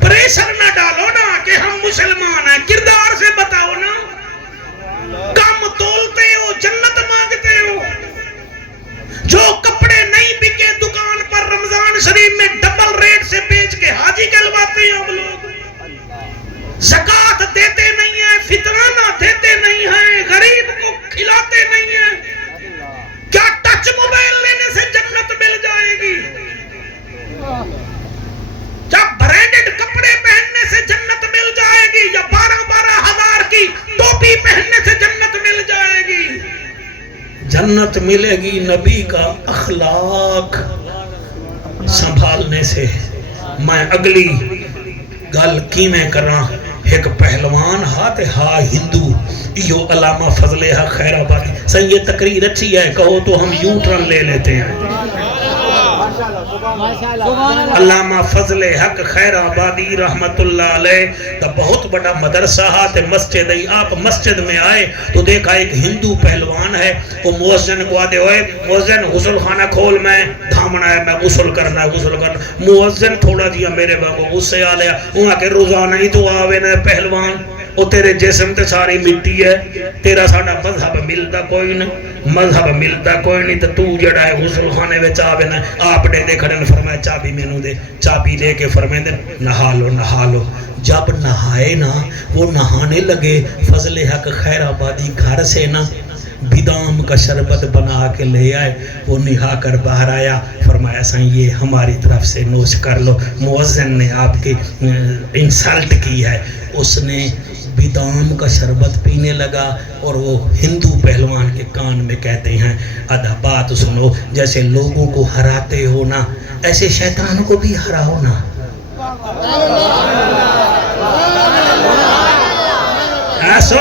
پریشر نہ ڈالو نا کہ ہم مسلمان ہیں، کردار سے بتاؤ نا۔ کم تولتے ہو، جنت مانگتے ہو۔ جو کپڑے نہیں بکے دکان پر رمضان شریف میں ڈبل ریٹ سے بیچ کے حاجی کہلواتے ہیں ہم لوگ۔ زکوٰۃ دیتے نہیں ہیں، فطرانہ دیتے نہیں ہیں، غریب کو کھلاتے نہیں ہیں۔ کیا ٹچ موبائل لینے سے جنت مل جائے گی؟ کیا برینڈڈ کپڑے پہننے سے جنت مل جائے گی؟ یا 12,000 کی ٹوپی پہننے سے جنت مل جائے گی؟ جنت ملے گی نبی کا اخلاق سنبھالنے سے۔ میں اگلی گل کی میں کراں، ایک پہلوان ہاتھ ہا ہندو یہ علامہ فضل حق خیر آبادی۔ سن یہ تقریر اچھی ہے، کہو تو ہم یوں ٹرن لے لیتے ہیں۔ علامہ فضل حق خیر آبادی رحمت اللہ علیہ کا بہت بڑا مدرسہ ہے، مسجد ہے۔ آپ مسجد میں آئے تو دیکھا ایک ہندو پہلوان ہے، وہ مؤذن کو آدھے ہوئے مؤذن غسل خانہ کھول، میں دھامنا ہے، میں غسل کرنا ہے، غسل کرنا۔ مؤذن تھوڑا جیا میرے باقو غصے آ لیا، وہاں کے روزانہ ہی تو آوے نا پہلوان، وہ تیرے جسم تے ساری مٹی ہے، تیرا ساڑا مذہب ملتا کوئی نہیں، مذہب ملتا کوئی نہیں، تو تو جڑا ہے غسل خانے میں چاہے نا۔ آپ نے دیکھا نے فرمایا چابی میں نو دے، چابی لے کے فرمائے دے نہا لو نہا لو۔ جب نہائے نا وہ نہانے لگے، فضل حق خیر آبادی گھر سے نا بیدام کا شربت بنا کے لے آئے، وہ نہا کر باہر آیا، فرمایا سائیں یہ ہماری طرف سے نوش کر لو۔ مؤذن نے آپ کی انسلٹ کی ہے، اس نے بیدام کا شربت پینے لگا اور وہ ہندو پہلوان کے کان میں کہتے ہیں ادھا بات سنو، جیسے لوگوں کو ہراتے ہو نا ایسے شیطان کو بھی ہراؤ نا۔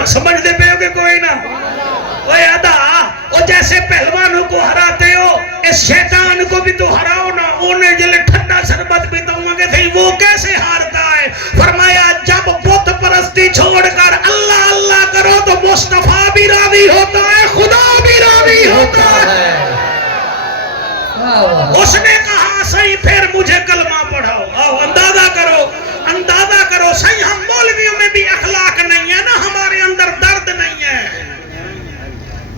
سمجھ دے پہ ہو کہ کوئی نا وہ ادا وہ جیسے پہلوانوں کو ہراتے ہو اس شیطان کو بھی تو ہراؤ نا۔ انہیں جلے ٹھنڈا شربت پیتا ہوں کہ تھی وہ کیسے ہارتا ہے؟ فرمایا جب بت پرستی چھوڑ کر اللہ اللہ کرو تو مصطفیٰ بھی راضی ہوتا ہے، خدا بھی راضی ہوتا ہے۔ اس نے کہا صحیح پھر مجھے کلمہ پڑھاؤ۔ آؤ اندازہ کرو صحیح ہم مولویوں میں بھی اخلاق نہیں ہے نا، ہمارے اندر درد نہیں ہے،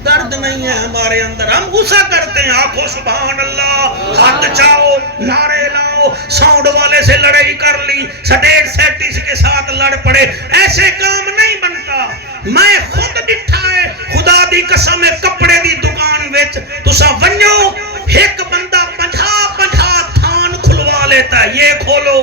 درد نہیں ہے ہمارے اندر، ہم غصہ کرتے ہیں۔ آنکھوں سبحان اللہ، ہاتھ چاہو، نعرے لاؤ، ساؤنڈ والے سے لڑائی کر لی، سٹیٹ سیٹس کے ساتھ لڑ پڑے، ایسے کام نہیں بنتا۔ میں خود ڈٹھا ہے خدا دی قسم کپڑے دی دکان وچ تسا ونجو ایک بندہ 50 تھان کھلوا لیتا ہے، یہ کھولو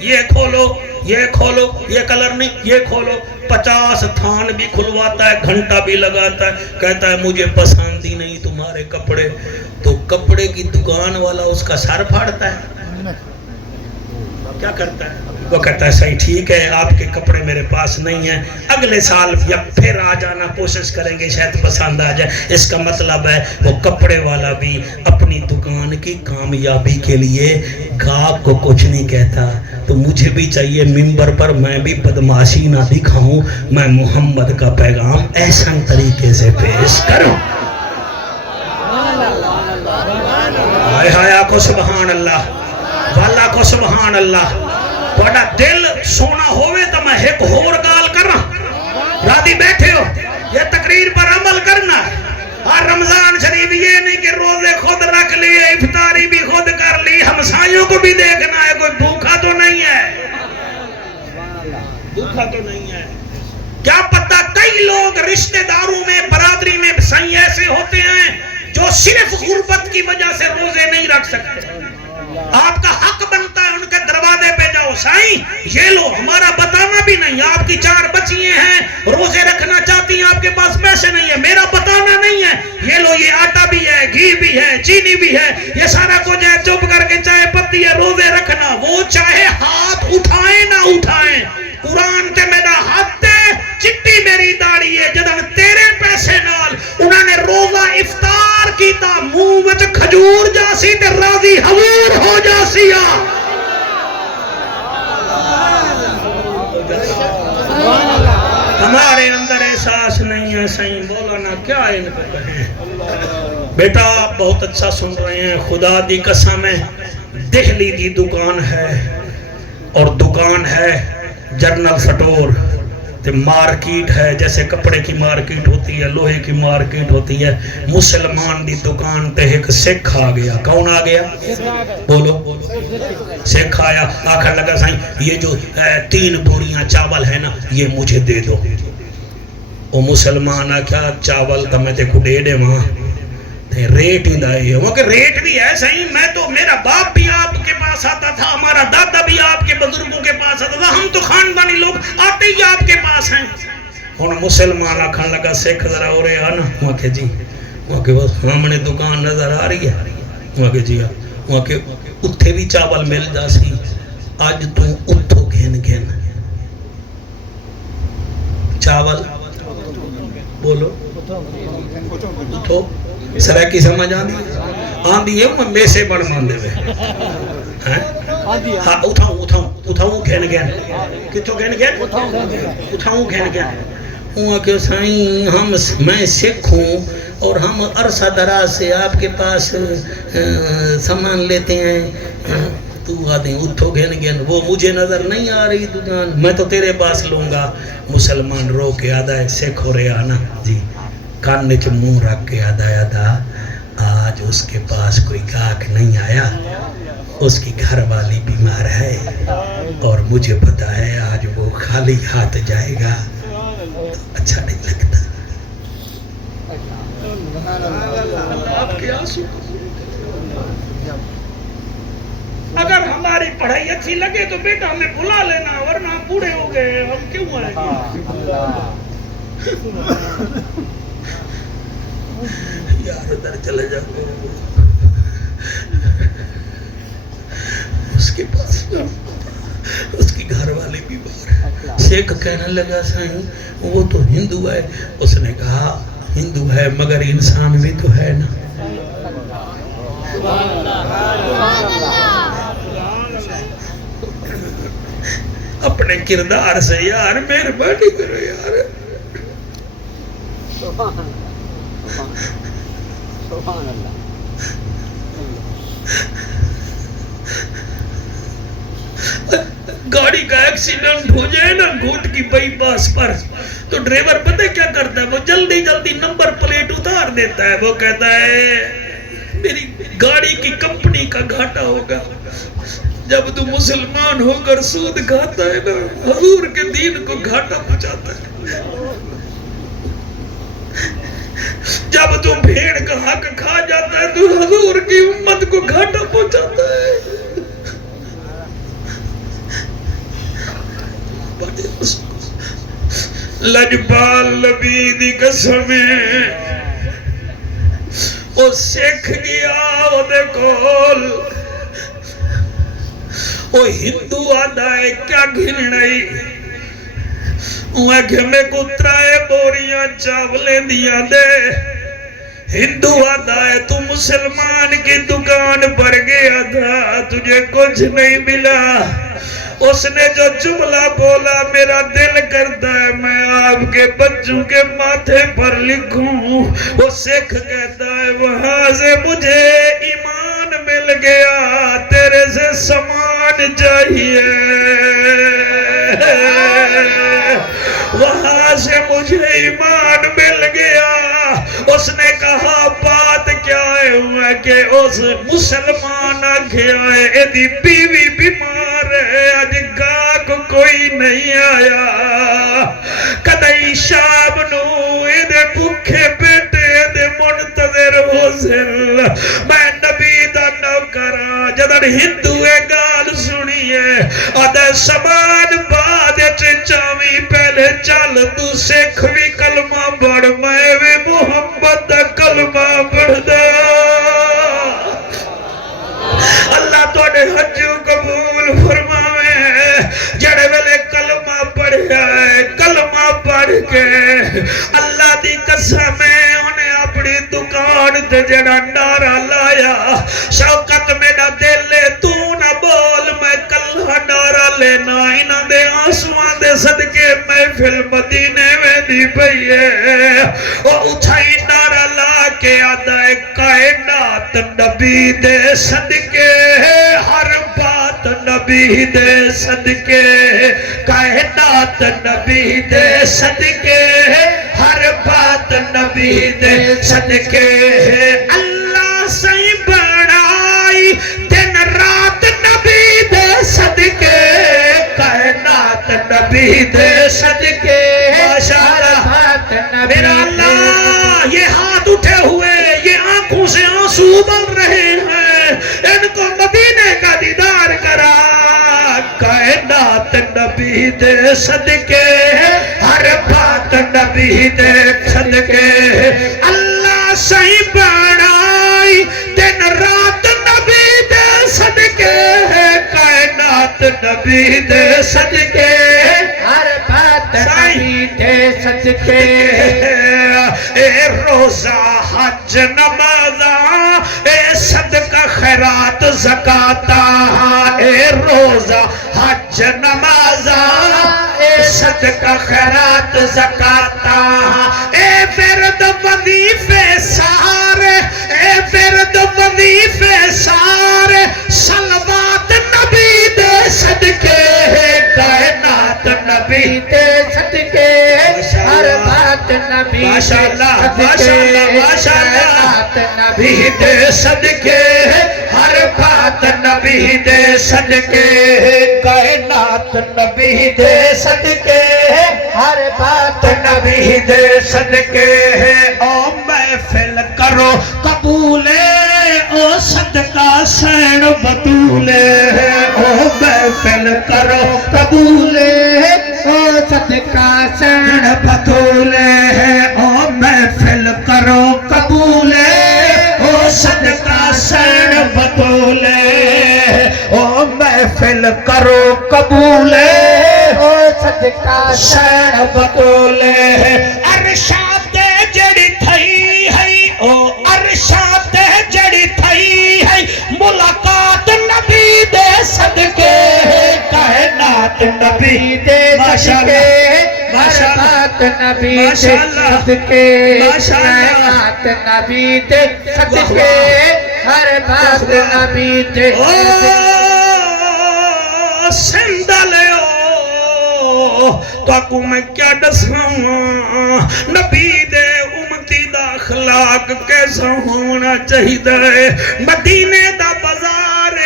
یہ کھولو یہ کھولو، یہ کلر نہیں یہ کھولو، 50 تھان بھی کھلواتا ہے، گھنٹہ بھی لگاتا ہے، کہتا ہے مجھے پسند ہی نہیں تمہارے کپڑے۔ تو کپڑے کی دکان والا اس کا سر پھاڑتا ہے، کیا کرتا ہے؟ وہ کہتا ہے صحیح ٹھیک ہے، آپ کے کپڑے میرے پاس نہیں ہیں، اگلے سال یا پھر آ جانا، کوشش کریں گے شاید پسند آ جائے۔ اس کا مطلب ہے وہ کپڑے والا بھی اپنی دکان کی کامیابی کے لیے گاہک کو کچھ نہیں کہتا۔ تو مجھے بھی چاہیے ممبر پر میں بھی بدماشی نہ دکھاؤں، میں محمد کا پیغام احسن طریقے سے پیش کروں۔ ہائے ہائے آکھو سبحان اللہ، والا کو سبحان اللہ۔ بڑا دل سونا ہوئے تو میں ایک اور گال کرنا، رادی بیٹھے ہو یہ تقریر پر عمل کرنا۔ اور رمضان شریف یہ نہیں کہ روزے خود رکھ لیے، افطاری بھی خود کر لی، ہمسایوں کو بھی دیکھنا ہے، کوئی بھوکا تو نہیں ہے، بھوکا تو نہیں ہے۔ کیا پتہ کئی لوگ رشتہ داروں میں برادری میں صحیح ایسے ہوتے ہیں جو صرف غربت کی وجہ سے روزے نہیں رکھ سکتے۔ آپ کا حق بنتا ہے ان کے دروازے پہ جاؤ، سائیں یہ لو، ہمارا بتانا بھی نہیں، آپ کی 4 بچیاں ہیں روزے رکھنا چاہتی ہیں، آپ کے پاس پیسے نہیں ہے، میرا بتانا نہیں ہے، یہ لو یہ آٹا بھی ہے، گھی بھی ہے، چینی بھی ہے، یہ سارا کچھ ہے، چپ کر کے چائے پتی ہے، روزے رکھنا۔ وہ چاہے ہاتھ اٹھائیں نہ اٹھائیں، قرآن تے میرا ہاتھ تے چٹی میری داڑھی ہے، جدن تیرے پیسے نال انہوں نے روزہ افطار کیتا، منہ وچ کھجور جاسی تے راضی حضور ہو جاسی۔ ہمارے اندر احساس نہیں ہے، صحیح بولانا کیا ان کو کہیں۔ بیٹا آپ بہت اچھا سن رہے ہیں، خدا دی قسم ہے، دہلی دی دکان ہے اور دکان ہے جنرل سٹور تے مارکیٹ ہے، جیسے کپڑے کی مارکیٹ ہوتی ہے، لوہے کی مارکیٹ ہوتی ہے۔ مسلمان دی دکان تے ایک سکھ آ گیا۔ کون آ گیا؟ بولو۔ سکھ آیا، آخر لگا سائیں یہ جو 3 بوریاں چاول ہے نا یہ مجھے دے دو۔ وہ مسلمان آکھا چاول تو میں تے کو دے دے وہاں ریٹ ہی لائے ہیں، وہ کہ ریٹ بھی ہے صحیح، میں تو میرا باپ بھی آپ کے پاس آتا تھا، ہمارا دادا بھی آپ کے بزرگوں کے پاس آتا تھا، ہم تو خاندانی لوگ آتے ہی آپ کے پاس ہیں۔ اور مسلمان آکھن لگا سکھ ذرا ہو رہے ہیں نا، وہاں کہ جی، وہاں کہ بس ہمیں دکان نظر آ رہی ہے، وہاں کہ جی وہاں کہ اتھے بھی چاول مل جا سی، آج تو اتھو گھن گھن چاول بولو اتھو سرائے کی سمجھ آندھی ہے وہ میں سے بڑھ ماندے میں ہاں اتھاؤں گھن گھن کتھو گھن گھن اتھاؤں گھن گھن وہاں کہ سائیں میں سکھ ہوں اور ہم عرصہ دراز سے آپ کے پاس سامان لیتے ہیں، تو آدھیں اتھو گھن گھن وہ مجھے نظر نہیں آ رہی دکان، میں تو تیرے پاس لوں گا۔ مسلمان رو کے آدھا ہے سکھ ہو رہے آنا جی، کاننے چ منہ رکھ کے آدھا آج اس کے پاس کوئی گاہک نہیں آیا، اس کی گھر والی بیمار ہے اور مجھے پتا ہے آج وہ خالی ہاتھ جائے گا تو اچھا نہیں لگتا۔ آپ کے آنسو اگر ہماری پڑھائی اچھی لگے تو بیٹا ہمیں بلا لینا، ورنہ ہم بوڑھے ہو گئے، ہم کیوں آئیں گے؟ یار ادھر چلے جاؤ، اس کے پاس اس کی گھر والی بیمار ہے۔ سکھ کہنے لگا سائیں وہ تو ہندو ہے، اس نے کہا ہندو ہے مگر انسان بھی تو ہے نا۔ اپنے کردار سے یار مہربانی کرو یار۔ سبحان اللہ۔ گاڑی کا ایکسیڈنٹ ہو جائے نا گھوٹ کی بائی پاس پر تو ڈرائیور پتہ کیا کرتا ہے، وہ جلدی جلدی نمبر پلیٹ اتار دیتا ہے، وہ کہتا ہے میری گاڑی کی کمپنی کا گھاٹا ہوگا۔ جب تو مسلمان ہو کر سود کھاتا ہے نا حضور کے دین کو گھاٹا پہنچاتا ہے۔ جب تو بھیڑ کا حق کھا جاتا ہے تو حضور کی امت کو گھاٹا پہنچاتا ہے۔ لجپال نبی دی قسم او سکھ گیا او دے کول وہ ہندو آدھا ہے کیا گھنڑائی کہ میں کترائے بوریاں چاولیں دیا دے ہندو آدھا ہے تو مسلمان کی دکان پر گیا تھا تجھے کچھ نہیں ملا اس نے جو جملہ بولا میرا دل کرتا ہے میں آپ کے بچوں کے ماتھے پر لکھوں وہ سکھ کہتا ہے وہاں سے مجھے ایمان مل گیا تیرے سے سامان چاہیے وہاں سے مجھے ایمان مل گیا اس نے کہا بات کیا ہے کہ اس مسلمان آگیا ہے ایدی بیوی بیمار ہے آج گاہ کو کوئی نہیں آیا کدائی شام نو ایدے بھوکے بیٹے ایدے منتظر حسن میں نبی دا نوکرا جدر ہندو گال سنی ہے آدھے سامان بعد چاوی پہلے چل تو سکھوی کلمہ بڑھ میں بھی محمد دا کلمہ بڑھ دا اللہ تو نے حجو قبول فرماوے جڑے ویلے کلمہ پڑھیا ہے کلمہ پڑھ کے اللہ دی قسم ہے انہیں اپنی دکان تے جڑا نعرہ لایا شوکت میرا دل لے تو نہ بول میں کلہ نعرہ لینا انہ دے آنسوان دے صدقے محفل مدینے میں دی پئی ہے وہ اٹھائی نعرہ لا کے آدھا ہے کائنات نبی دے صدقے ہر بات نبی دے صدقے کائنات نبی دے صدقے ہر بات نبی دے صدقے اللہ سے بڑائی دن رات نبی دے صدقے کائنات نبی دے صدقے ماشاءاللہ میرا اللہ یہ ہاتھ اٹھے ہوئے یہ آنکھوں سے آنسو بن رہے ہیں ان کو مدینے کا دیدار کرا کائنات نبی دے صدقے ہر بات نبی دے صدقے اللہ صحیح بڑائی دن رات نبی دے صدقے کائنات نبی دے صدقے ہر بات نبی دے صدقے اے روزہ حج نمازہ اے صدقہ خیرات زکاتا اے روزہ حج نمازہ اے صدقہ خیرات زکاتا اے فرد وظیفے سارے اے فرد وظیفے سارے صلوات نبی دے صدقے کائنات نبی دے صدقے ہر بات نبی دے صدقے کائنات نبی دے صدقے ہر بات نبی دے صدقے کائنات نبی دے صدقے ہر بات نبی دے صدقے او محفل کرو قبولے او صدقہ سین بطولے او محفل کرو قبولے او صدقہ سین بطولے او محفل کرو قبولے او صدقہ سین بطولے او محفل کرو قبولے او صدقہ سین بطولے ارشاد جڑی تھئی ہے او ارشاد جڑی تھئی ہے ملاقات نبی دے صدقے کائنات نبی دے صدقے ہر بات نبی دے صدقے کائنات نبی دے صدقے ہر بات نبی دے سندلے تو کو میں کیا دساں نبی دے امتی دا اخلاق کیسا ہونا چاہیے مدینے دا بازار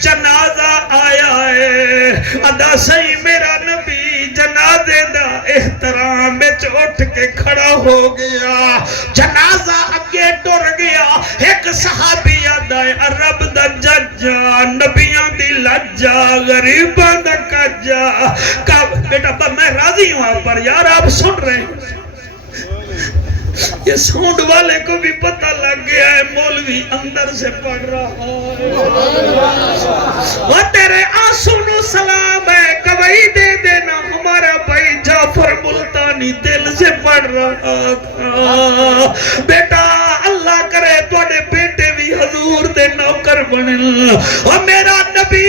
جنازہ آیا ہے ادا صحیح میرا نبی جنازے دا احترام بچ اٹھ کے کھڑا ہو گیا جنازہ اگے ٹر گیا ایک صحابی آدھا ہے عرب دا ججا نبیاں دی لجا غریباں دا کجا بیٹا میں راضی ہوں آپ پر یار آپ سن رہے ہیں یہ ساؤنڈ والے کو بھی پتہ لگ گیا ہے مولوی اندر سے پڑھ رہا ہے وہ تیرے آنسو نو سلام ہے گواہی دے دینا ہمارا بھائی جعفر ملتانی دل سے پڑھ رہا تھا بیٹا اللہ کرے توڑے بیٹے بھی حضور دے نوکر بنن اور میرا نبی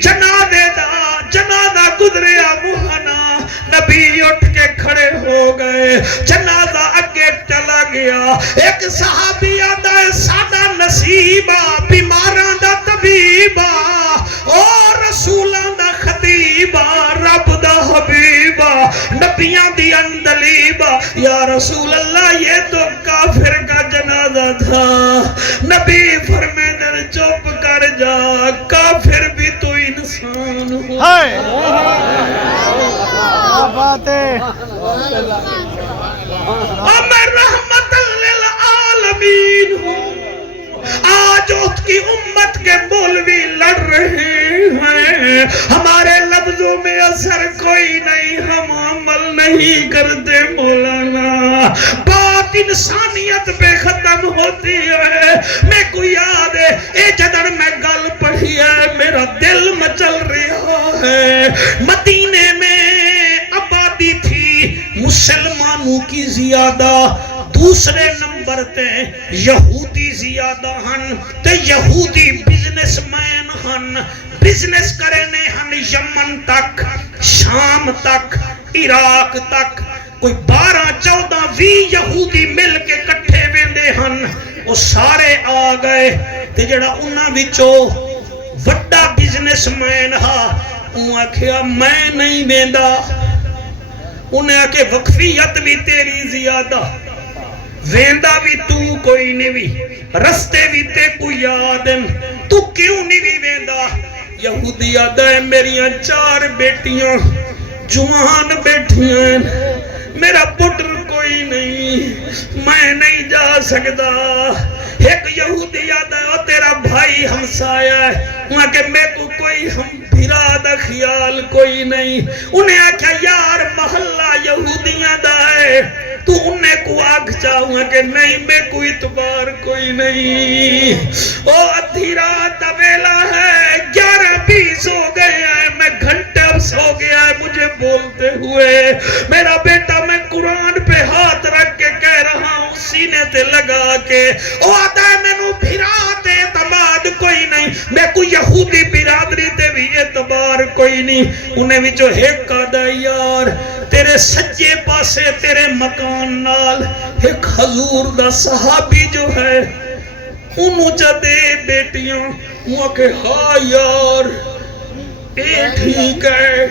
جنازہ گزریا مہانا نبی اٹھ کے کھڑے ہو گئے جنازہ اگے چلا گیا ایک صحابی آدھا ہے سادہ نصیبہ بیماران دا طبیبہ اور رسولان دا خطیبہ رب دا حبیبہ نبیان دی اندلیبہ یا رسول اللہ یہ تو کافر کا جنازہ تھا نبی فرمائے در چپ کر جا کافر بھی تو انسان ہو کیا بات ہے اور میں رحمت للعالمین ہوں آج اس کی امت کے مولوی لڑ رہے ہیں ہمارے لفظوں میں اثر کوئی نہیں ہم عمل نہیں کرتے مولانا بات انسانیت پہ ختم ہوتی ہے میں کو یاد ہے اے جدر میں گل پڑھی ہے میرا دل مچل رہا ہے مدینے میں آبادی تھی مسلمانوں کی زیادہ دوسرے نمبر تے یہودی زیادہ ہن تے یہودی بزنس مین ہن بزنس کرنے ہن یمن تک شام تک عراق تک کوئی 12-14-20 یہودی مل کے کٹھے ویندے ہن وہ سارے آ گئے تے جڑا انہاں وچوں وڈا بزنس مین ہا انہاں آکھیا میں نہیں ویندا انہیں آکے وقفیت بھی تیری زیادہ ویندہ بھی تو کوئی نہیں بھی رستے بھی تے کو یادن تو کیوں نہیں بھی ویندہ یہودی آدھا ہے میریاں 4 بیٹیاں جوان بیٹھیاں میرا پٹر کوئی نہیں میں نہیں جا سکتا ایک یہودی آدھا ہے وہ تیرا بھائی ہمسایا ہے وہاں کہ میں کو کوئی ہم بھیرادہ خیال کوئی نہیں انہیں آکھا یار محلہ یہودیاں دا ہے تو انہیں کو آگ چاہوں کہ نہیں میں کوئی اتبار کوئی نہیں او ادھی رات ویلا ہے 11:20 ہو گئے ہیں میں گھنٹے سو گیا ہے مجھے بولتے ہوئے میرا بیٹا میں قرآن پہ ہاتھ رکھ کے کہہ رہا ہوں سینے تے لگا کے او آتا ہے میں نو بھیرات اعتماد کوئی نہیں میں کوئی یہودی برادری تے بھی اعتبار کوئی نہیں انہیں بھی جو ایک آدھا یار تیرے سجے پاسے تیرے مکان نال ایک حضور دا صحابی جو ہے انہوں جدے بیٹیاں وہ کہ ہاں یار اے ٹھیک ہے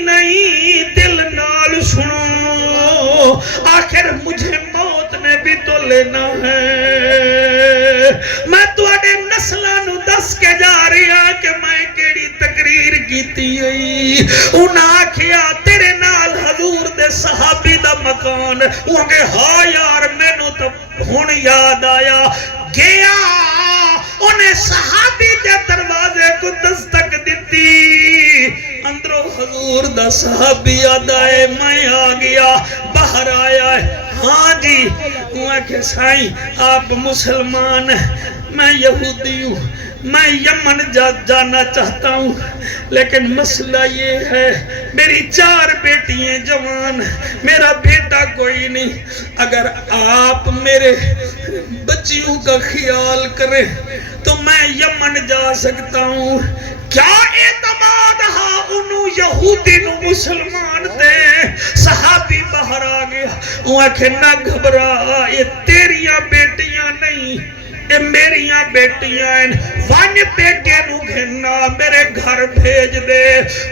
نہیں دل نال سنو آخر مجھے موت نے بھی تو لینا ہے میں تواڈے نسلاں نو دس کے جا رہی ہاں کہ میں کیڑی تقریر کیتی ہوئی انہاں آکھیا تیرے نال حضور دے صحابی دا مکان وہ کہ ہاں یار مینوں تو ہن یاد آیا گیا انہیں صحابی دے دروازے کو دستک دیتی اندروں حضور دا صحابی آدھائے میں آ گیا باہر آیا ہے ہاں جی وہ کہ سائیں آپ مسلمان ہیں میں یہودی ہوں میں یمن جانا چاہتا ہوں لیکن مسئلہ یہ ہے میری 4 بیٹیاں جوان میرا بیٹا کوئی نہیں اگر آپ میرے بچیوں کا خیال کریں تو میں یمن جا سکتا ہوں کیا اعتماد ہاں انہوں یہودی نو مسلمان دے صحابی باہر آ گیا وہ کہ نہ گھبرا یہ تیریاں بیٹیاں نہیں یہ میریاں بیٹیاں ہیں ون بیٹے نو گھننا میرے گھر بھیج دے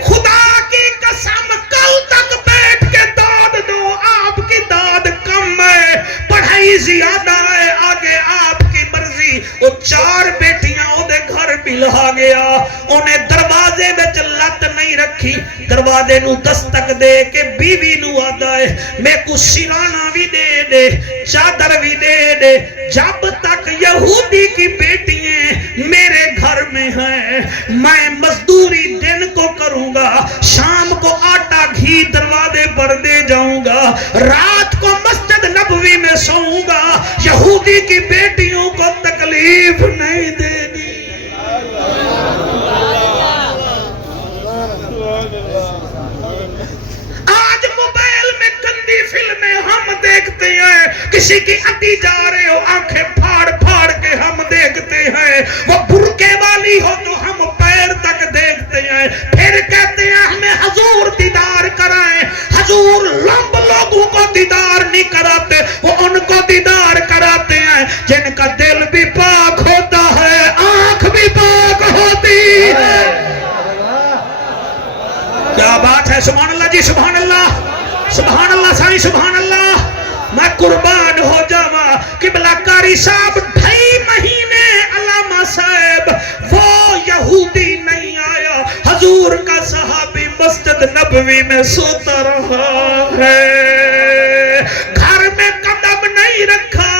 خدا کی قسم کل تک بیٹھ کے داد دو آپ کی داد کم ہے پڑھائی زیادہ ہے آگے آپ کی مرضی وہ 4 بیٹیاں دے گھر بھی لہا گیا انہیں دروازے میں لت نہیں رکھی دروازے نو دستک دے کے بیوی نو آدھا ہے میں کو سرانا بھی دے دے چادر بھی دے دے جب تک یہودی کی بیٹیاں میرے گھر میں ہیں میں مزدوری دن کو رات کو مسجد نبوی میں سوؤں گا، یہودی کی بیٹیوں کو تکلیف نہیں دینی۔ آج موبائل میں گندی فلمیں ہم دیکھتے ہیں، کسی کی اٹی جا رہے ہو آنکھیں پھاڑ پھاڑ کے ہم دیکھتے ہیں، وہ برقعے والی ہو تو ہم پیر تک دیکھتے ہیں، پھر کہتے ہیں ہمیں حضور دیدار کرائیں۔ حضور لمب لوگوں کو دیدار نہیں کراتے، وہ ان کو دیدار کراتے ہیں جن کا دل بھی پاک ہوتا ہے، آنکھ بھی پاک ہوتی ہے۔ کیا بات ہے، سبحان اللہ جی، سبحان اللہ، سبحان اللہ سائیں، سبحان اللہ۔ میں قربان ہو جاواں، قبلہ کاری صاحب 2.5 مہینے علامہ صاحب وہ یہودی نہیں آیا، حضور کا صحابی مسجد نبوی میں سوتا رہا ہے، گھر میں قدم نہیں رکھا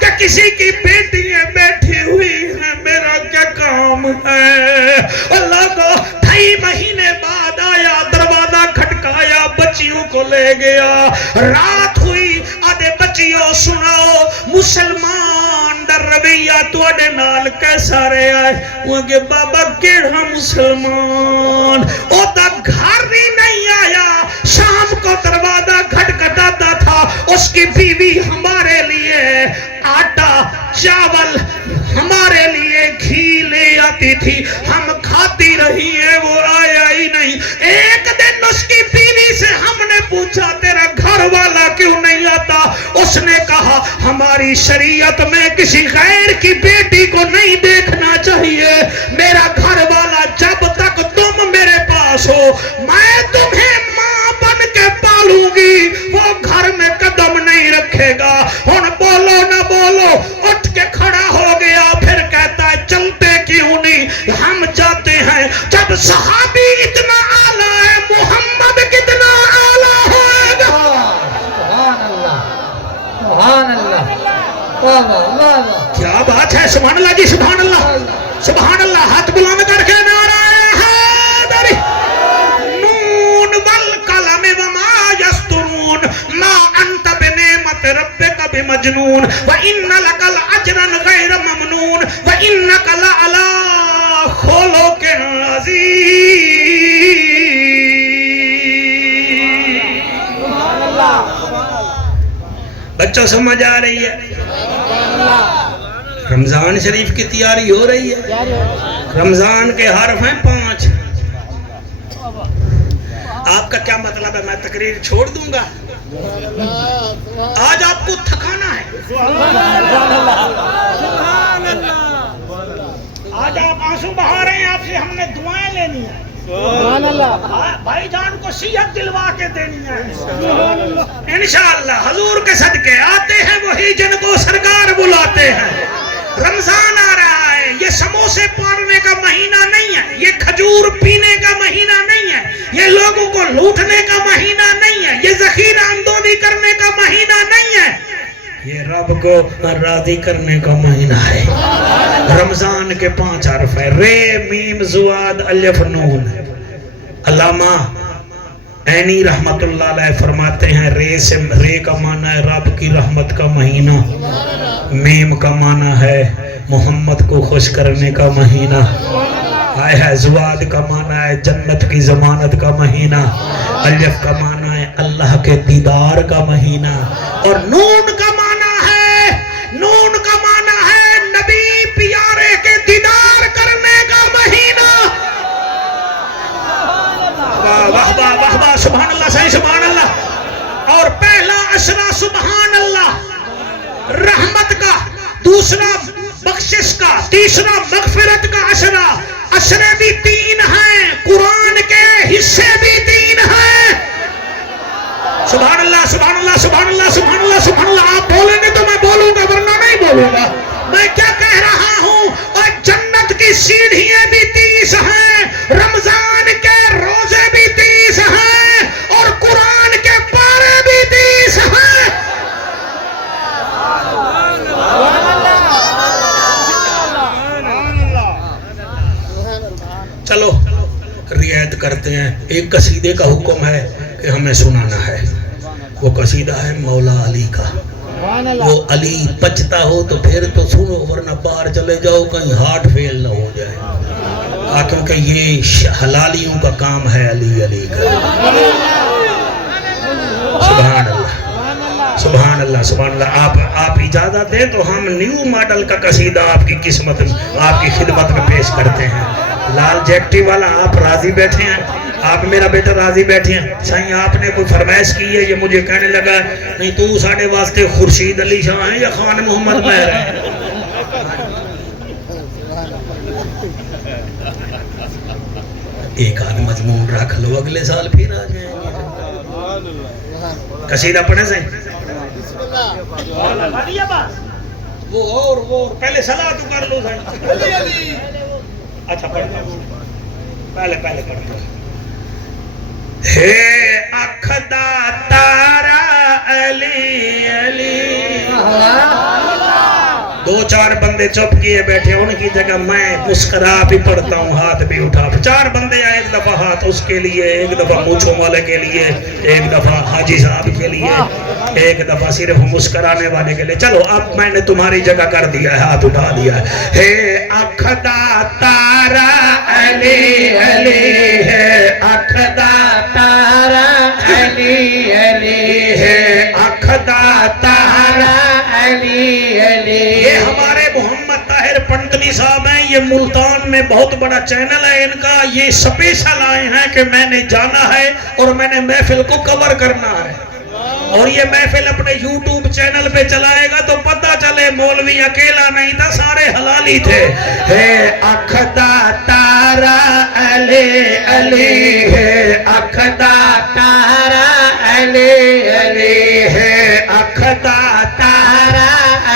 کہ کسی کی بیٹیاں بیٹھی ہوئی ہیں، میرا کیا کام ہے۔ اللہ کو 2.5 مہینے بعد آیا، دروازہ کھٹکایا، بچیوں کو لے گیا، رات ہوئی، آدھے بچیوں سناؤ مسلمان در رویہ توڑے نال کیسا رہے آئے؟ وہ کہ بابا کیڑا مسلمان، او تا گھر ہی نہیں آیا، شام کو دروازہ کھٹکھٹاتا تھا، اس کی بیوی ہمارے لیے آٹا چاول ہمارے لیے گھی لے آتی تھی، ہم کھاتی رہی ہیں، وہ آیا ہی نہیں۔ ایک دن اس کی بیوی سے ہم نے پوچھا تیرا گھر والا کیوں نہیں آتا؟ اس نے کہا ہماری شریعت میں کسی غیر کی بیٹی کو نہیں دیکھنا چاہیے، میرا گھر والا جب تک تم میرے پاس ہو میں تمہیں ماں بن کے پالوں گی، وہ گھر میں قدم نہیں رکھے گا۔ ہن بولو نہ بولو، اٹھ کے کھڑا ہو گیا، پھر کہتا ہے چلتے کیوں نہیں؟ ہم جاتے ہیں۔ جب صحابی اتنا اعلیٰ ہے، محمد کتنا اعلیٰ ہوئے گا۔ سبحان اللہ، سبحان اللہ، واہ واہ واہ، کیا بات ہے، سبحان اللہ جی، سبحان اللہ، سبحان اللہ۔ ہاتھ بلند کر کے نعرہ حیدری، نون والقلم وما یسطرون ما انت بنعمت ربک بمجنون وان لک الاجر غیر ممنون وانک لعلی خلق عظیم۔ بچوں سمجھ آ رہی ہے؟ رمضان شریف کی تیاری ہو رہی ہے، رمضان کے حرف ہیں 5۔ آپ کا کیا مطلب ہے میں تقریر چھوڑ دوں گا؟ آج آپ کو تھکانا ہے، آج آپ آنسو بہا رہے ہیں، آپ سے ہم نے دعائیں لینی ہیں، بھائی جان کو صحت دلوا کے دینی ہے انشاءاللہ۔ حضور کے صدقے آتے ہیں وہی جن کو سرکار بلاتے ہیں۔ رمضان آ رہا ہے، یہ سموسے پاڑنے کا مہینہ نہیں ہے، یہ کھجور پینے کا مہینہ نہیں ہے، یہ لوگوں کو لوٹنے کا مہینہ نہیں ہے، یہ ذخیرہ اندوزی کرنے کا مہینہ نہیں ہے، یہ رب کو راضی کرنے کا مہینہ ہے۔ رمضان کے 5 حرف ہے، رے میم زواد الف نون۔ علامہ عینی رحمت اللہ علیہ فرماتے ہیں رے کا معنی ہے رب کی رحمت کا مہینہ، میم کا معنی ہے محمد کو خوش کرنے کا مہینہ، زواد کا معنی ہے جنت کی ضمانت کا مہینہ، الف کا معنی ہے اللہ کے دیدار کا مہینہ، اور نون کا معنی ہے نبی پیارے کے دیدار کرنے کا مہینہ۔ واہ واہ واہ واہ، سبحان اللہ صحیح، سبحان اللہ۔ اور پہلا عشرہ سبحان اللہ رحمت کا، دوسرا بخشش کا، تیسرا مغفرت کا عشرہ۔ عشرے بھی 3 ہیں، قرآن کے حصے بھی 3 ہیں۔ سبحان اللہ سبحان اللہ سبحان اللہ سبحان اللہ سبحان اللہ۔ آپ بولیں گے تو میں بولوں گا ورنہ نہیں بولوں گا۔ میں کیا کہہ رہا ہوں؟ اور جنت کی سیڑھیاں بھی 30 ہیں، رمضان کے روزے بھی 30 ہیں، اور قرآن کے پارے بھی 30 ہیں۔ چلو رعایت کرتے ہیں، ایک قصیدے کا حکم ہے کہ ہمیں سنانا ہے۔ وہ قصیدہ ہے مولا علی کا. وہ علی پچتا ہو تو پھر تو سنو، ورنہ باہر چلے جاؤ کہیں ہارٹ فیل نہ ہو جائے. کیونکہ یہ حلالیوں کا کام ہے علی علی کا. سبحان اللہ سبحان اللہ سبحان اللہ. آپ اجازت دیں تو ہم نیو ماڈل کا قصیدہ آپ کی قسمت آپ کی خدمت میں پیش کرتے ہیں. لال جیکٹی والا آپ راضی بیٹھے ہیں؟ آپ میرا بیٹا راضی بیٹھے ہیں؟ صحیح آپ نے کوئی فرمائش کی ہے؟ یہ مجھے کہنے لگا نہیں تو ساڑھے واسطے خورشید علی شاہ ہیں یا خان محمد مہر ہیں. ایک آدھ مضمون رکھ لو، اگلے سال پھر آ جائیں گے. قصیدہ پڑھیں سے وہ پہلے صلاۃ کر لو. اچھا پڑھتا ہوں، پہلے پڑھتا ہوں. ہے اکھ دا تارا علی علی. دو چار بندے چپ کیے بیٹھے، ان کی جگہ میں مسکرا بھی پڑھتا ہوں، ہاتھ بھی اٹھا. چار بندے آئے، ایک دفعہ ہاتھ اس کے لیے، ایک دفعہ مونچھوں والے کے لیے، ایک دفعہ حاجی صاحب کے لیے، ایک دفعہ صرف مسکرانے والے کے لیے. چلو اب میں نے تمہاری جگہ کر دیا ہے، ہاتھ اٹھا دیا ہے. اکھ دا تارا علی علی ہے، اکھ دا تارا علی علی ہے، اکھ دا تارا علی علی. یہ ہمارے محمد طاہر پنڈتنی صاحب ہیں، یہ ملتان میں بہت بڑا چینل ہے ان کا. یہ سپیشل آئے ہیں کہ میں نے جانا ہے اور میں نے محفل کو کور کرنا ہے، اور یہ محفل اپنے یوٹیوب چینل پہ چلائے گا تو پتہ چلے مولوی اکیلا نہیں تھا، سارے حلالی تھے. ہے اکھ دا تارا علی علی ہے، اکھ دا تارا علی علی ہے، اکھ دا تارا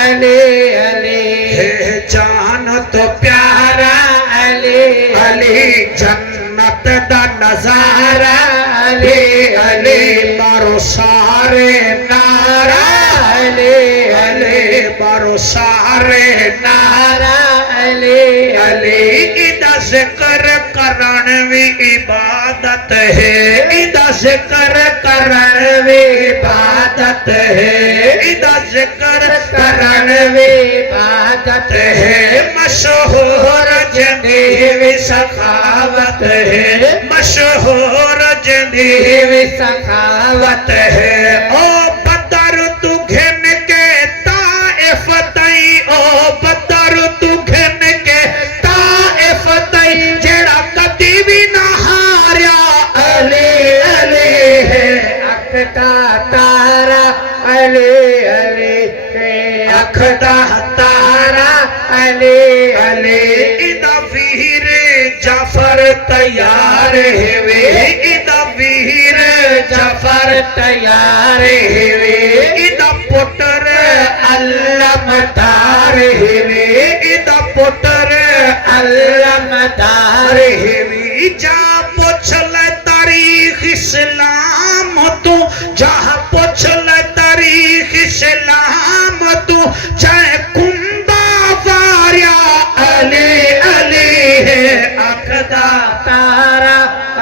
علی علی ہے. جان تو پیارا علی علی، جنت دا نظارہ علی علی. مارو سارے نعرہ علی علی، مارو سارے نعرہ علی علی. ادا ذکر کرن وی عبادت ہے، ادا ذکر کرن وی عبادت ہے، ادا ذکر کرن وی عبادت ہے. مشہور جنیوی سخاوت ہے، مشہور جنیوی سخاوت ہے. او بدر تو گھن کے طائف تئی، او بدر تو گھن کے طائف تئی، جڑا کدی بھی نہ ہاریا علی علی ہے. اکھ دا تارا علی علی ہے، اکھ دا تارا علی علی. ادا ویر جعفر تیار ہوئے، ادا ویر جعفر تیار ہوئے. ادا پتر علمدار ہوئے، ادا پتر علمدار ہوئے. جا پوچھ لے تاریخ اسلام تو، جہاں پوچھ لے تاریخ اسلام تو، چاہے کندہ واریا علی علی ہے. اکھ دا تارا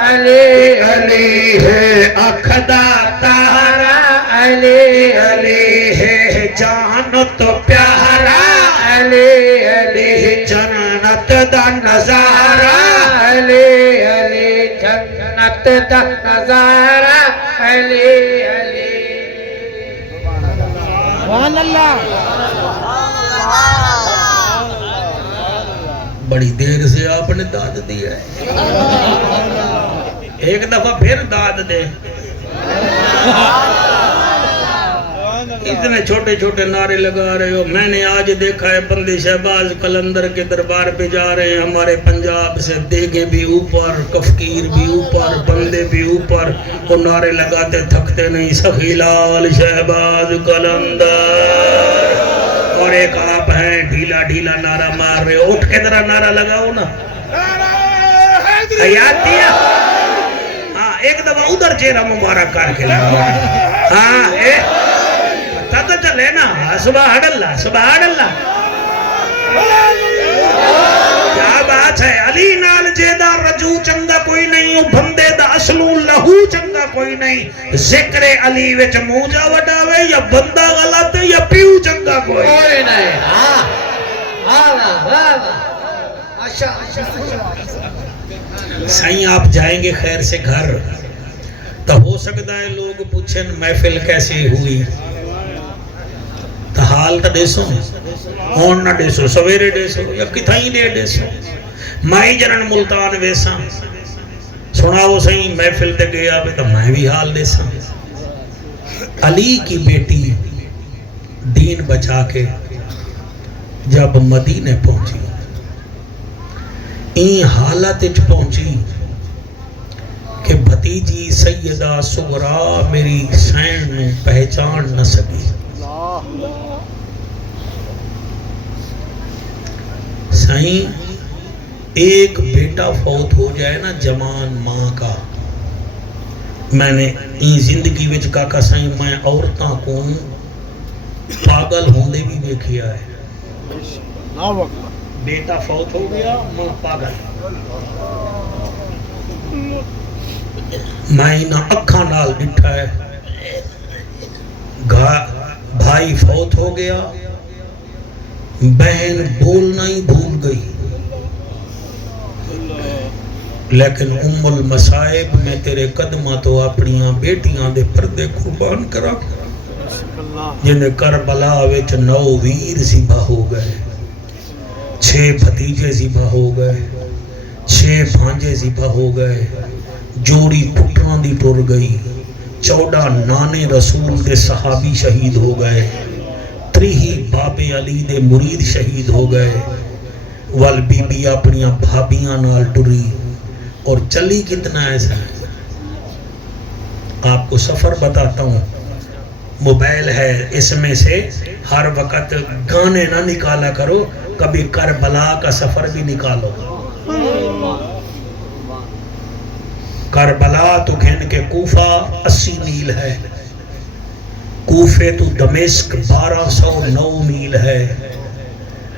علی علی ہے، اکھ دا تارا علی علی ہے. جان تو پیارا علی علی، جنت دا نظارہ علی علی، جنت دا نظارہ علی علی. سبحان اللہ. بڑی دیر سے آپ نے داد دیا ہے، ایک دفعہ پھر داد دے. اتنے چھوٹے چھوٹے نعرے لگا رہے ہو. میں نے آج دیکھا ہے بندی شہباز قلندر کے دربار پہ جا رہے ہیں ہمارے پنجاب سے. دیگے بھی اوپر، کفکیر بھی اوپر، بندے بھی اوپر، وہ نعرے لگاتے تھکتے نہیں. سخی لال شہباز قلندر. اور ایک آپ ہیں ڈھیلا ڈھیلا نعرہ مار رہے ہو. اٹھ کے ذرا نعرہ لگاؤ نا. یاد دیا؟ ہاں ایک دفعہ ادھر چہرہ مبارک کر کے لگا. ہاں پتہ چلے نا. سبحان اللہ سبحان اللہ. کیا بات ہے. علی نال جیدہ رجو چنگا کوئی نہیں ہو، بندے دا اصلو لہو چنگا چنگا کوئی نہیں ذکر علی وچ موجہ وڈاوے یا بندہ غلط ہے یا پیو چنگا کوئی نہیں سائیں آپ جائیں گے خیر سے گھر تو ہو سکتا ہے لوگ پوچھیں محفل کیسے ہوئی تو حال تو دیسو ہون نہ دیسو سویرے دیسو یا کتھائی دے دیسو مائی جنن ملتان ویسا سناو سائیں محفل تے گیا بے تو میں بھی حال دیسا علی کی بیٹی دین بچا کے جب مدینے پہنچی این حالت اچ پہنچی کہ بھتیجی سیدہ سغرا میری سین نو پہچان نہ سکی سائیں ایک بیٹا فوت ہو جائے نا جوان ماں کا میں نے این زندگی وچ کاکا سائیں میں عورتاں کو پاگل ہوندے بھی دیکھیا ہے بیٹا فوت ہو گیا ماں پاگل میں نہ اکھاں نال ڈٹھا ہے بھائی فوت ہو گیا بہن بولنا ہی بھول گئی لیکن ام المصائب میں تیرے قدمہ تو اپنیاں بیٹیاں دے پردے قربان کرا جنہیں کربلا وچ 9 ویر ذبح ہو گئے 6 بھتیجے ذبح ہو گئے 6 بھانجے ذبح ہو گئے جوڑی پٹران دی ٹر گئی 14 نانے رسول دے صحابی شہید ہو گئے 30 باب علی دے مرید شہید ہو گئے وال بی بی اپنیاں بھابیاں نال ٹری اور چلی کتنا ایسا ہے آپ کو سفر بتاتا ہوں موبائل ہے اس میں سے ہر وقت گانے نہ نکالا کرو کبھی کربلا کا سفر بھی نکالو کربلا تو گھن کے کوفہ 80 میل ہے کوفے تو دمشق 1209 میل ہے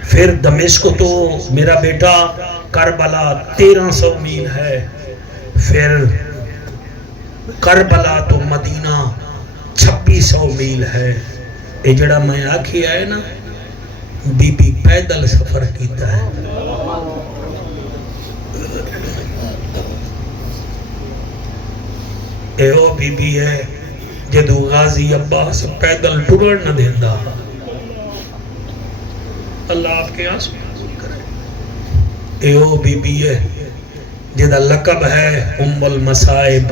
پھر دمشق تو میرا بیٹا کربلا 1300 میل ہے پھر کربلا تو مدینہ 2600 میل ہے یہ جڑا میں آکھی آئے نا بی بی پیدل سفر کیتا ہے اے او بی بی ہے جدو غازی عباس پیدل ٹرڑ نہ دیندہ اللہ آپ کے آنسو کرے اے او بی بی ہے جدہ لقب ہے ام المصائب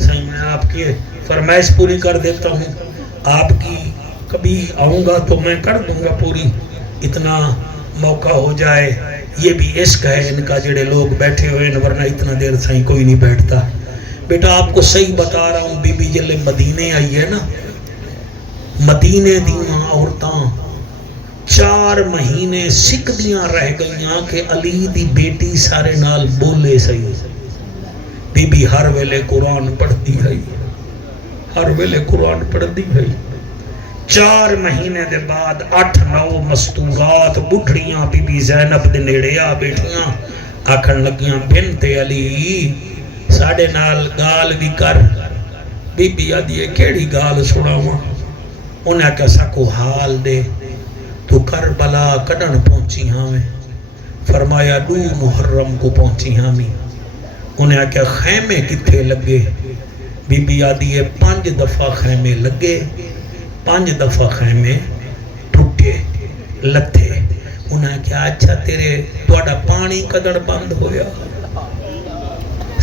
صحیح میں آپ کی فرمائش پوری کر دیتا ہوں آپ کی کبھی آؤں گا تو میں کر دوں گا پوری اتنا موقع ہو جائے یہ بھی عشق ہے ان کا جڑے لوگ بیٹھے ہوئے ورنہ اتنا دیر صحیح کوئی نہیں بیٹھتا بیٹا آپ کو صحیح بتا رہا ہوں بی بی جلے مدینے آئی ہے نا مدینے دیاں عورتاں 4 مہینے سکھ دیاں رہ گئیاں کہ علی دی بیٹی سارے نال بولے صحیح بی بی ہر ویلے قرآن پڑھتی ہے ہر ویلے قرآن پڑھتی ہے 4 مہینے دے بعد 8-9 مستورات بڑھڑیاں بی بی زینب دے نیڑے آ بیٹھیاں آکھن لگیاں بنت علی ساڑے نال گال بھی کر بی بی آدھی کیڑی گال سناواں انہیں کیسا کو حال دے تو کربلا کڈن پہنچی ہمیں فرمایا 2 محرم کو پہنچی ہمیں انہیں کیا خیمے کتھے لگے بی بی آدھی 5 دفعہ خیمے لگے 5 دفعہ خیمے ٹوٹے لتھے انہیں کیا اچھا تیرے توڑا پانی کدڑ بند ہویا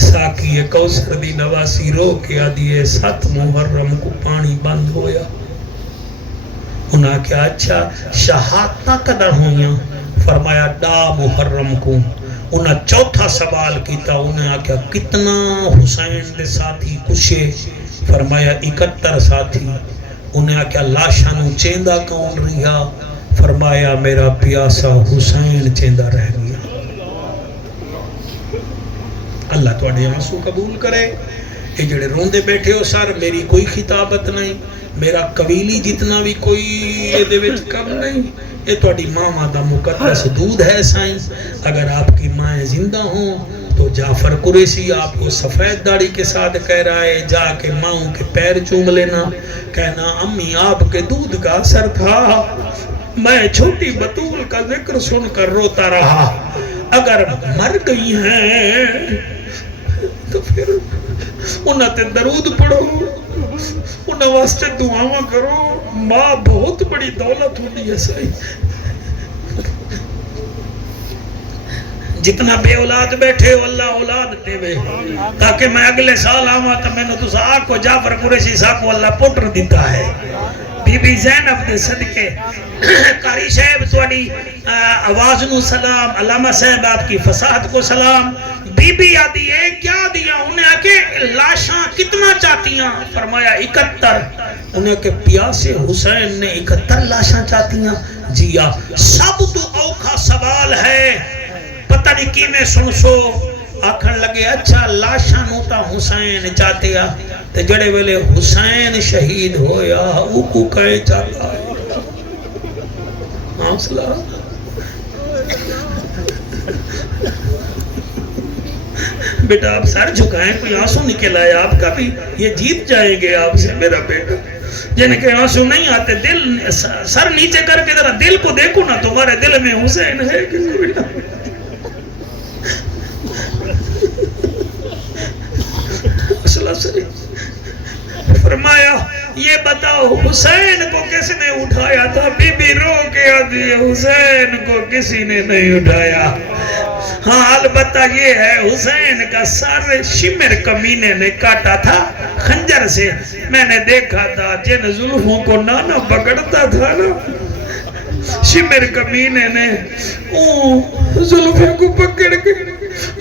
ساکی کوثر دی نواسی رو کے آدھی 7 محرم کو پانی بند ہویا انہیں کیا اچھا شہادتہ قدر ہویاں فرمایا 2 محرم کو انہیں 4تھا سوال کیتا انہیں کیا کتنا حسین دے ساتھی کشے فرمایا 71 ساتھی انہیں کیا لاشانو چیندہ کون رہا فرمایا میرا پیاسا حسین چیندہ رہ گیا اللہ تو اڈے آنسو قبول کرے یہ جڑے روندے بیٹھے ہو سر میری کوئی خطابت نہیں میرا قبیلی جتنا بھی کوئی یہ دے وچ کم نہیں یہ تو اڈی ماما دا مقدس دودھ ہے سائنس اگر آپ کی مائیں زندہ ہوں تو جعفر قریشی آپ کو سفید داڑھی کے ساتھ کہہ رہا ہے جا کے ماؤں کے پیر چوم لینا. کہنا امی آپ کے دودھ کا اثر تھا, میں چھوٹی بطول کا ذکر سن کر روتا رہا, اگر مر گئی ہیں تو پھر انہاں تے درود پڑھو, انہاں واسطے دعاواں کرو. ماں بہت بڑی دولت ہوتی ہے صحیح. جتنا بے اولاد بیٹھے ہو اللہ اولاد دے وے, تاکہ میں اگلے سال آواں تو میں نے تسا آکھو جعفر قریشی صاحب کو اللہ پوٹر دیتا ہے. بی بی زینب دے صدقے قاری صاحب تواڈی آواز نو سلام, علامہ صاحب آپ کی فصاحت کو سلام. بی بی آدھی ہے کیا دیا, انہیں آکے لاشاں کتنا چاہتی ہیں, فرمایا 71. انہیں کہ پیاسے حسین نے 71 لاشاں چاہتی ہیں. جیا سب تو اوکھا سوال ہے, پتہ نہیں کی میں سن سو. آکھن لگے اچھا لاشاں نو تا حسین چاہتے ہیں, تے جڑے ویلے حسین شہید ہویا او کو کہے چاہتا ہے. حوصلہ بیٹا آپ سر جھکائیں, کوئی آنسو نکل آئے آپ کا بھی, یہ جیت جائیں گے آپ سے میرا بیٹا. جن کے آنسو نہیں آتے دل سر نیچے کر کے ذرا دل کو دیکھو نا, تمہارے دل میں حسین ہے کہ بیٹا. فرمایا یہ بتاؤ حسین کو کس نے اٹھایا تھا؟ بی بی رو کے آدھی حسین کو کسی نے نہیں اٹھایا. ہاں البتہ یہ ہے حسین کا سر شمر کمینے نے کاٹا تھا خنجر سے. میں نے دیکھا تھا جن زلفوں کو نانا پکڑتا تھا نا, شمر کمینے نے زلفوں کو پکڑ کے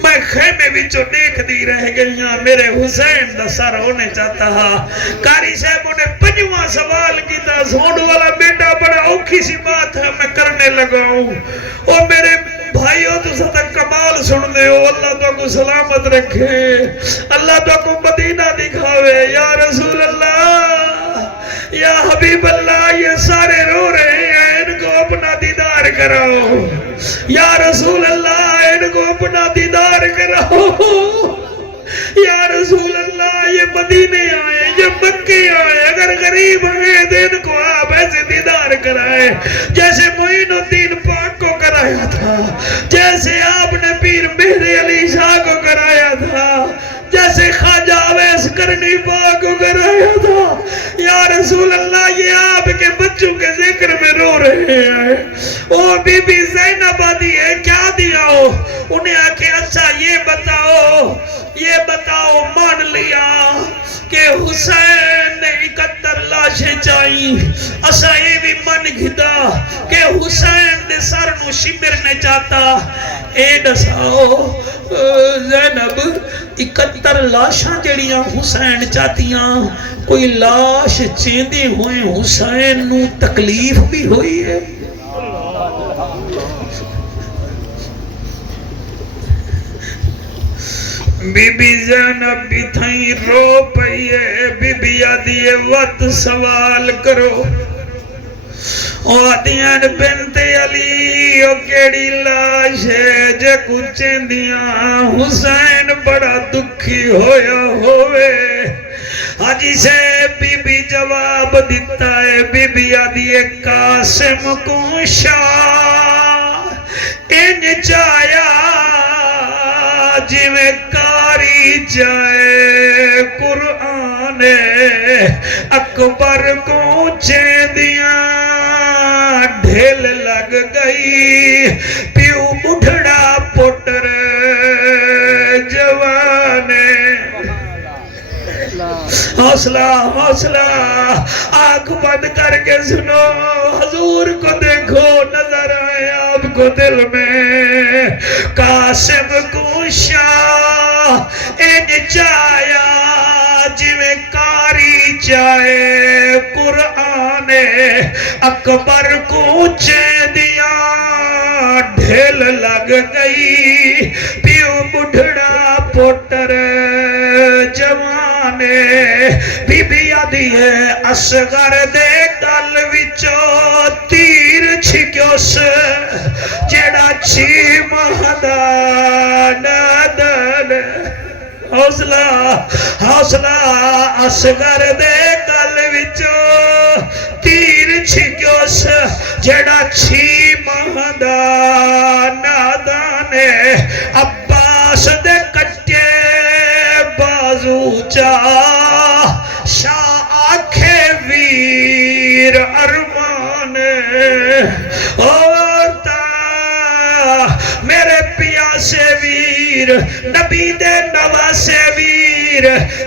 میں خیمے وچوں دیکھ دی رہ گئی ہاں, میرے حسین دا سر ہونے چاہتا ہاں. قاری صاحب نے 5واں سوال کیتا, سونڈ والا بیٹا بڑا اوکھی سی بات ہے میں کرنے لگا ہوں. او میرے بھائیو تو ستا کمال سن دے ہو, اللہ تو کو سلامت رکھے, اللہ تو کو مدینہ دکھاوے. یا رسول اللہ, یا حبیب اللہ, یہ سارے رو رہے ہیں, ان کو اپنا دیدار کراؤ. یا رسول اللہ ان کو اپنا دیدار کراؤ. یا رسول اللہ یہ مدینے آئے, یہ مکے آئے, اگر غریب ہیں تو ان کو آپ ایسے دیدار کرائے جیسے معین الدین پاک کو کرایا تھا, جیسے آپ نے پیر مہر علی شاہ کو کرایا تھا, جیسے خواجہ اویس کرنی پاک کو کرایا تھا. یا رسول اللہ یہ آپ کے بچوں کے ذکر میں رو رہے ہیں. او بی بی زینب آدھی ہے کیا دیا ہو؟ انہیں آکے اچھا یہ بتاؤ مان لیا کہ حسین نے 71 لاشیں چاہی, اسا یہ بھی من گھدا کہ حسین دے سر نو شمر نے چاہتا. اے دساؤ زینب 71 لاشاں جڑیاں حسین چاہتیاں, کوئی لاش چیندے ہوئے حسین نو تکلیف بھی ہوئی ہے؟ بی بی زینب بھی تھیں رو پئیے. بی بی آدھیے وقت سوال کرو. آدھیاں بنت علی او کیڑی لاش ہے جے کچھیں دیاں حسین بڑا دکھی ہویا ہوئے. حاجی سے بی بی جواب دیتا ہے. بی بی آدھیے قاسم کو شاہ انج چایا جی میں کاری جائے قرآن اکبر کو چیندیاں ڈھیل لگ گئی پیو بڑھڑا پٹر جوانے. حوصلہ آنکھ بند کر کے سنو, حضور کو دیکھو, نظر آئے آپ کو دل میں. قاسم کو شاہ ان چایا جویں کاری چاہے قرآن اکبر کو چیندیاں ڈھیل لگ گئی پیو بڑھڑا پوٹر جوانے. بی بی آدھی ہے اصغر دے گل وچوں تیر چھکیوس جیڑا 6 ماہ دا نادر حوصلہ اصغر دے گل وچوں تیر چھکیوس جڑا 6 ماہ دا نادان عباس دے کٹے بازو چا شاہ آکھے ویر ارمان اوتا میرے پیاسے ویر نبی دے نواسے ویر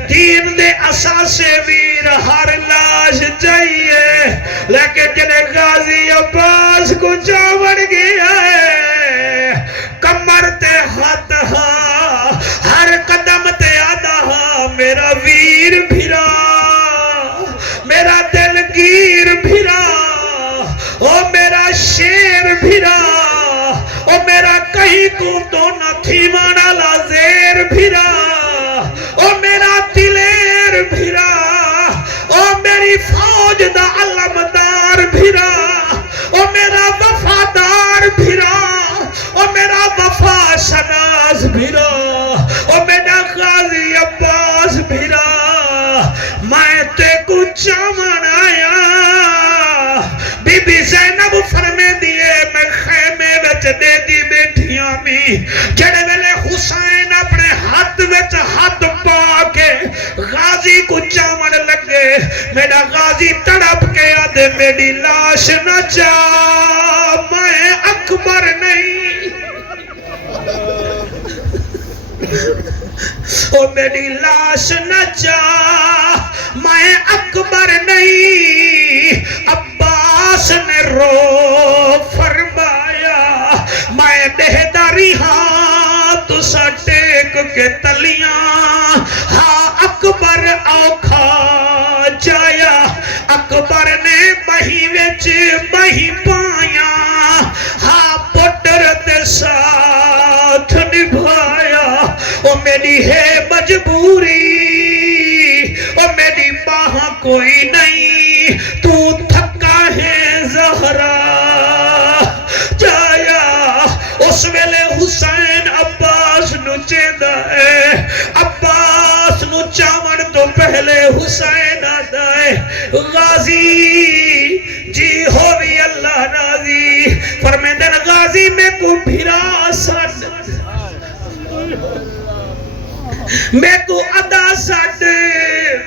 دین دے اساسے ویر ہر لاش چاہیے لیکن جنہیں غازی عباس کو چاوڑ گیا ہے کمر تے ہاتھ ہاں ہر قدم تے آدھا ہاں میرا ویر بھیرا میرا دلگیر بھیرا او میرا شیر بھیرا او میرا کہیں تو نہ تھی مانا لازیر بھیرا او میرا دلیر بھیرا او میری فوج دا علمدار بھیرا او میرا وفادار بھیرا او میرا وفا شناس بھیرا او میرا غازی عباس بھیرا میں تے کچھ چاون آیا بی بی زینب فرمے دیئے میں خیمے وچ دے دی بیٹھیاں می جڑے ویلے حسین اپنے ہاتھ وچ ہاتھ پا کے غازی کو چاون لگے میرا غازی تڑپ کے آدھے میری لاش نہ چا میں اکبر نہیں او میری لاش نہ چا میں اکبر نہیں عباس نے رو فرمایا میں دہداری ہاں تو سا ٹیک کے تلیاں ہاں اکبر اوکھا جایا اکبر نے بہی وچ بہی پایا ہاں پٹر تے ساتھ نبھایا او میری ہے مجبوری او میری باہاں کوئی نہیں تو تھکا ہے زہرا جایا اس ویلے حسین عباس نو چیندہ ہے عباس نو چاون تو پہلے حسین آدھا ہے غازی جی ہووی اللہ راضی فرمیندن غازی میں کو بھیرا ساتھ میں کو ادا سٹ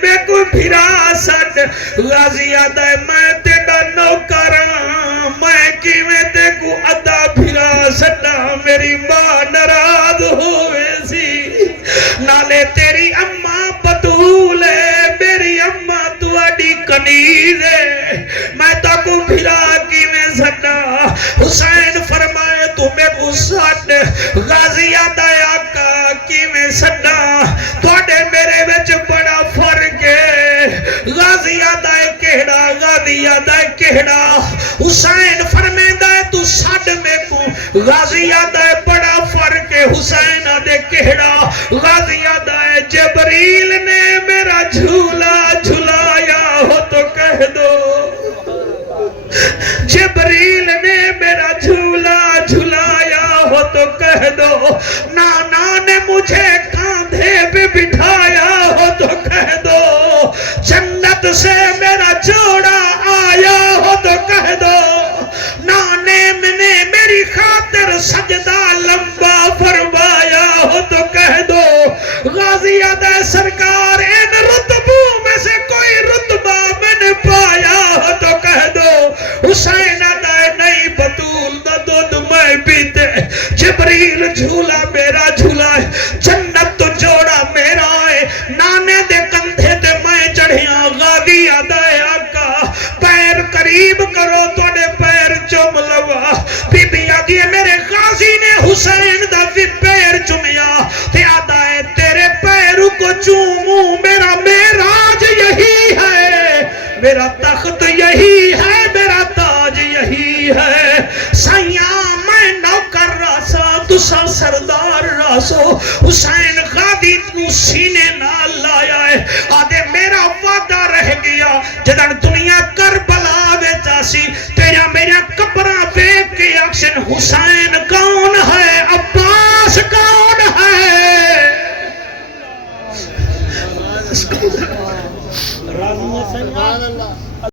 میں کو بھیرا سٹ غازی آدھا ہے میں تیڑا نوکراں میں کی میں تے کو ادا بھیرا سٹا میری ماں ناراض ہوئے سی نالے تیری اماں بطول ہے میری اماں تو اڈی کنیز ہے میں تا کو بھیرا کی میں سٹا حسین فرمائے تو میں کو سٹ غازی آدھا ہے آقا کی میں سٹا توڑے میرے وچ بڑا فرق ہے غازی آدھا ہے کہڑا غازی آدھا ہے کہڑا حسین فرمیندہ ہے تو ساڑھ میں کو غازی آدھا ہے بڑا فرق ہے حسین آدھے کہڑا غازی آدھا ہے جبریل نے میرا جھولا جھلایا ہو تو کہہ دو جبریل نے میرا جھولا جھلایا ہو تو کہہ دو نانا نے مجھے کاندھے پہ بٹھایا ہو تو کہہ دو جنت سے میرا جوڑا آیا ہو تو کہہ دو نانے نے میری خاطر سجدہ لمبا فرمایا ہو تو کہہ دو غازی آدھا سرکار ان رتبوں میں سے کوئی رتبہ میں نے پایا ہو تو کہہ دو حسین آدھا نہیں بطول دا دودھ میں پیتے جبریل جھولا میرا جھولا ہے جنت تو جوڑا میرا ہے نانے دے کندھے تے میں چڑھیاں غازی آدھا ہے آقا پیر قریب کرو توڑے پیر چوم لوا بی بی آدھی ہے میرے غازی نے حسین دا بھی پیر چمیا تے آدھا ہے تیرے پیروں کو چوموں میرا معراج یہی ہے میرا تخت یہی ہے میرا تاج یہی ہے سیاں میں نوکر راسا تسا سردار راسو حسین غازی نو سینے نال لایا ہے آدھے میرا وعدہ رہ گیا جدن دنیا کربلا ویچاسی تیرا میرا قبرہ بیک کے اکشن حسین کون ہے عباس کون ہے راضی ہے سنگا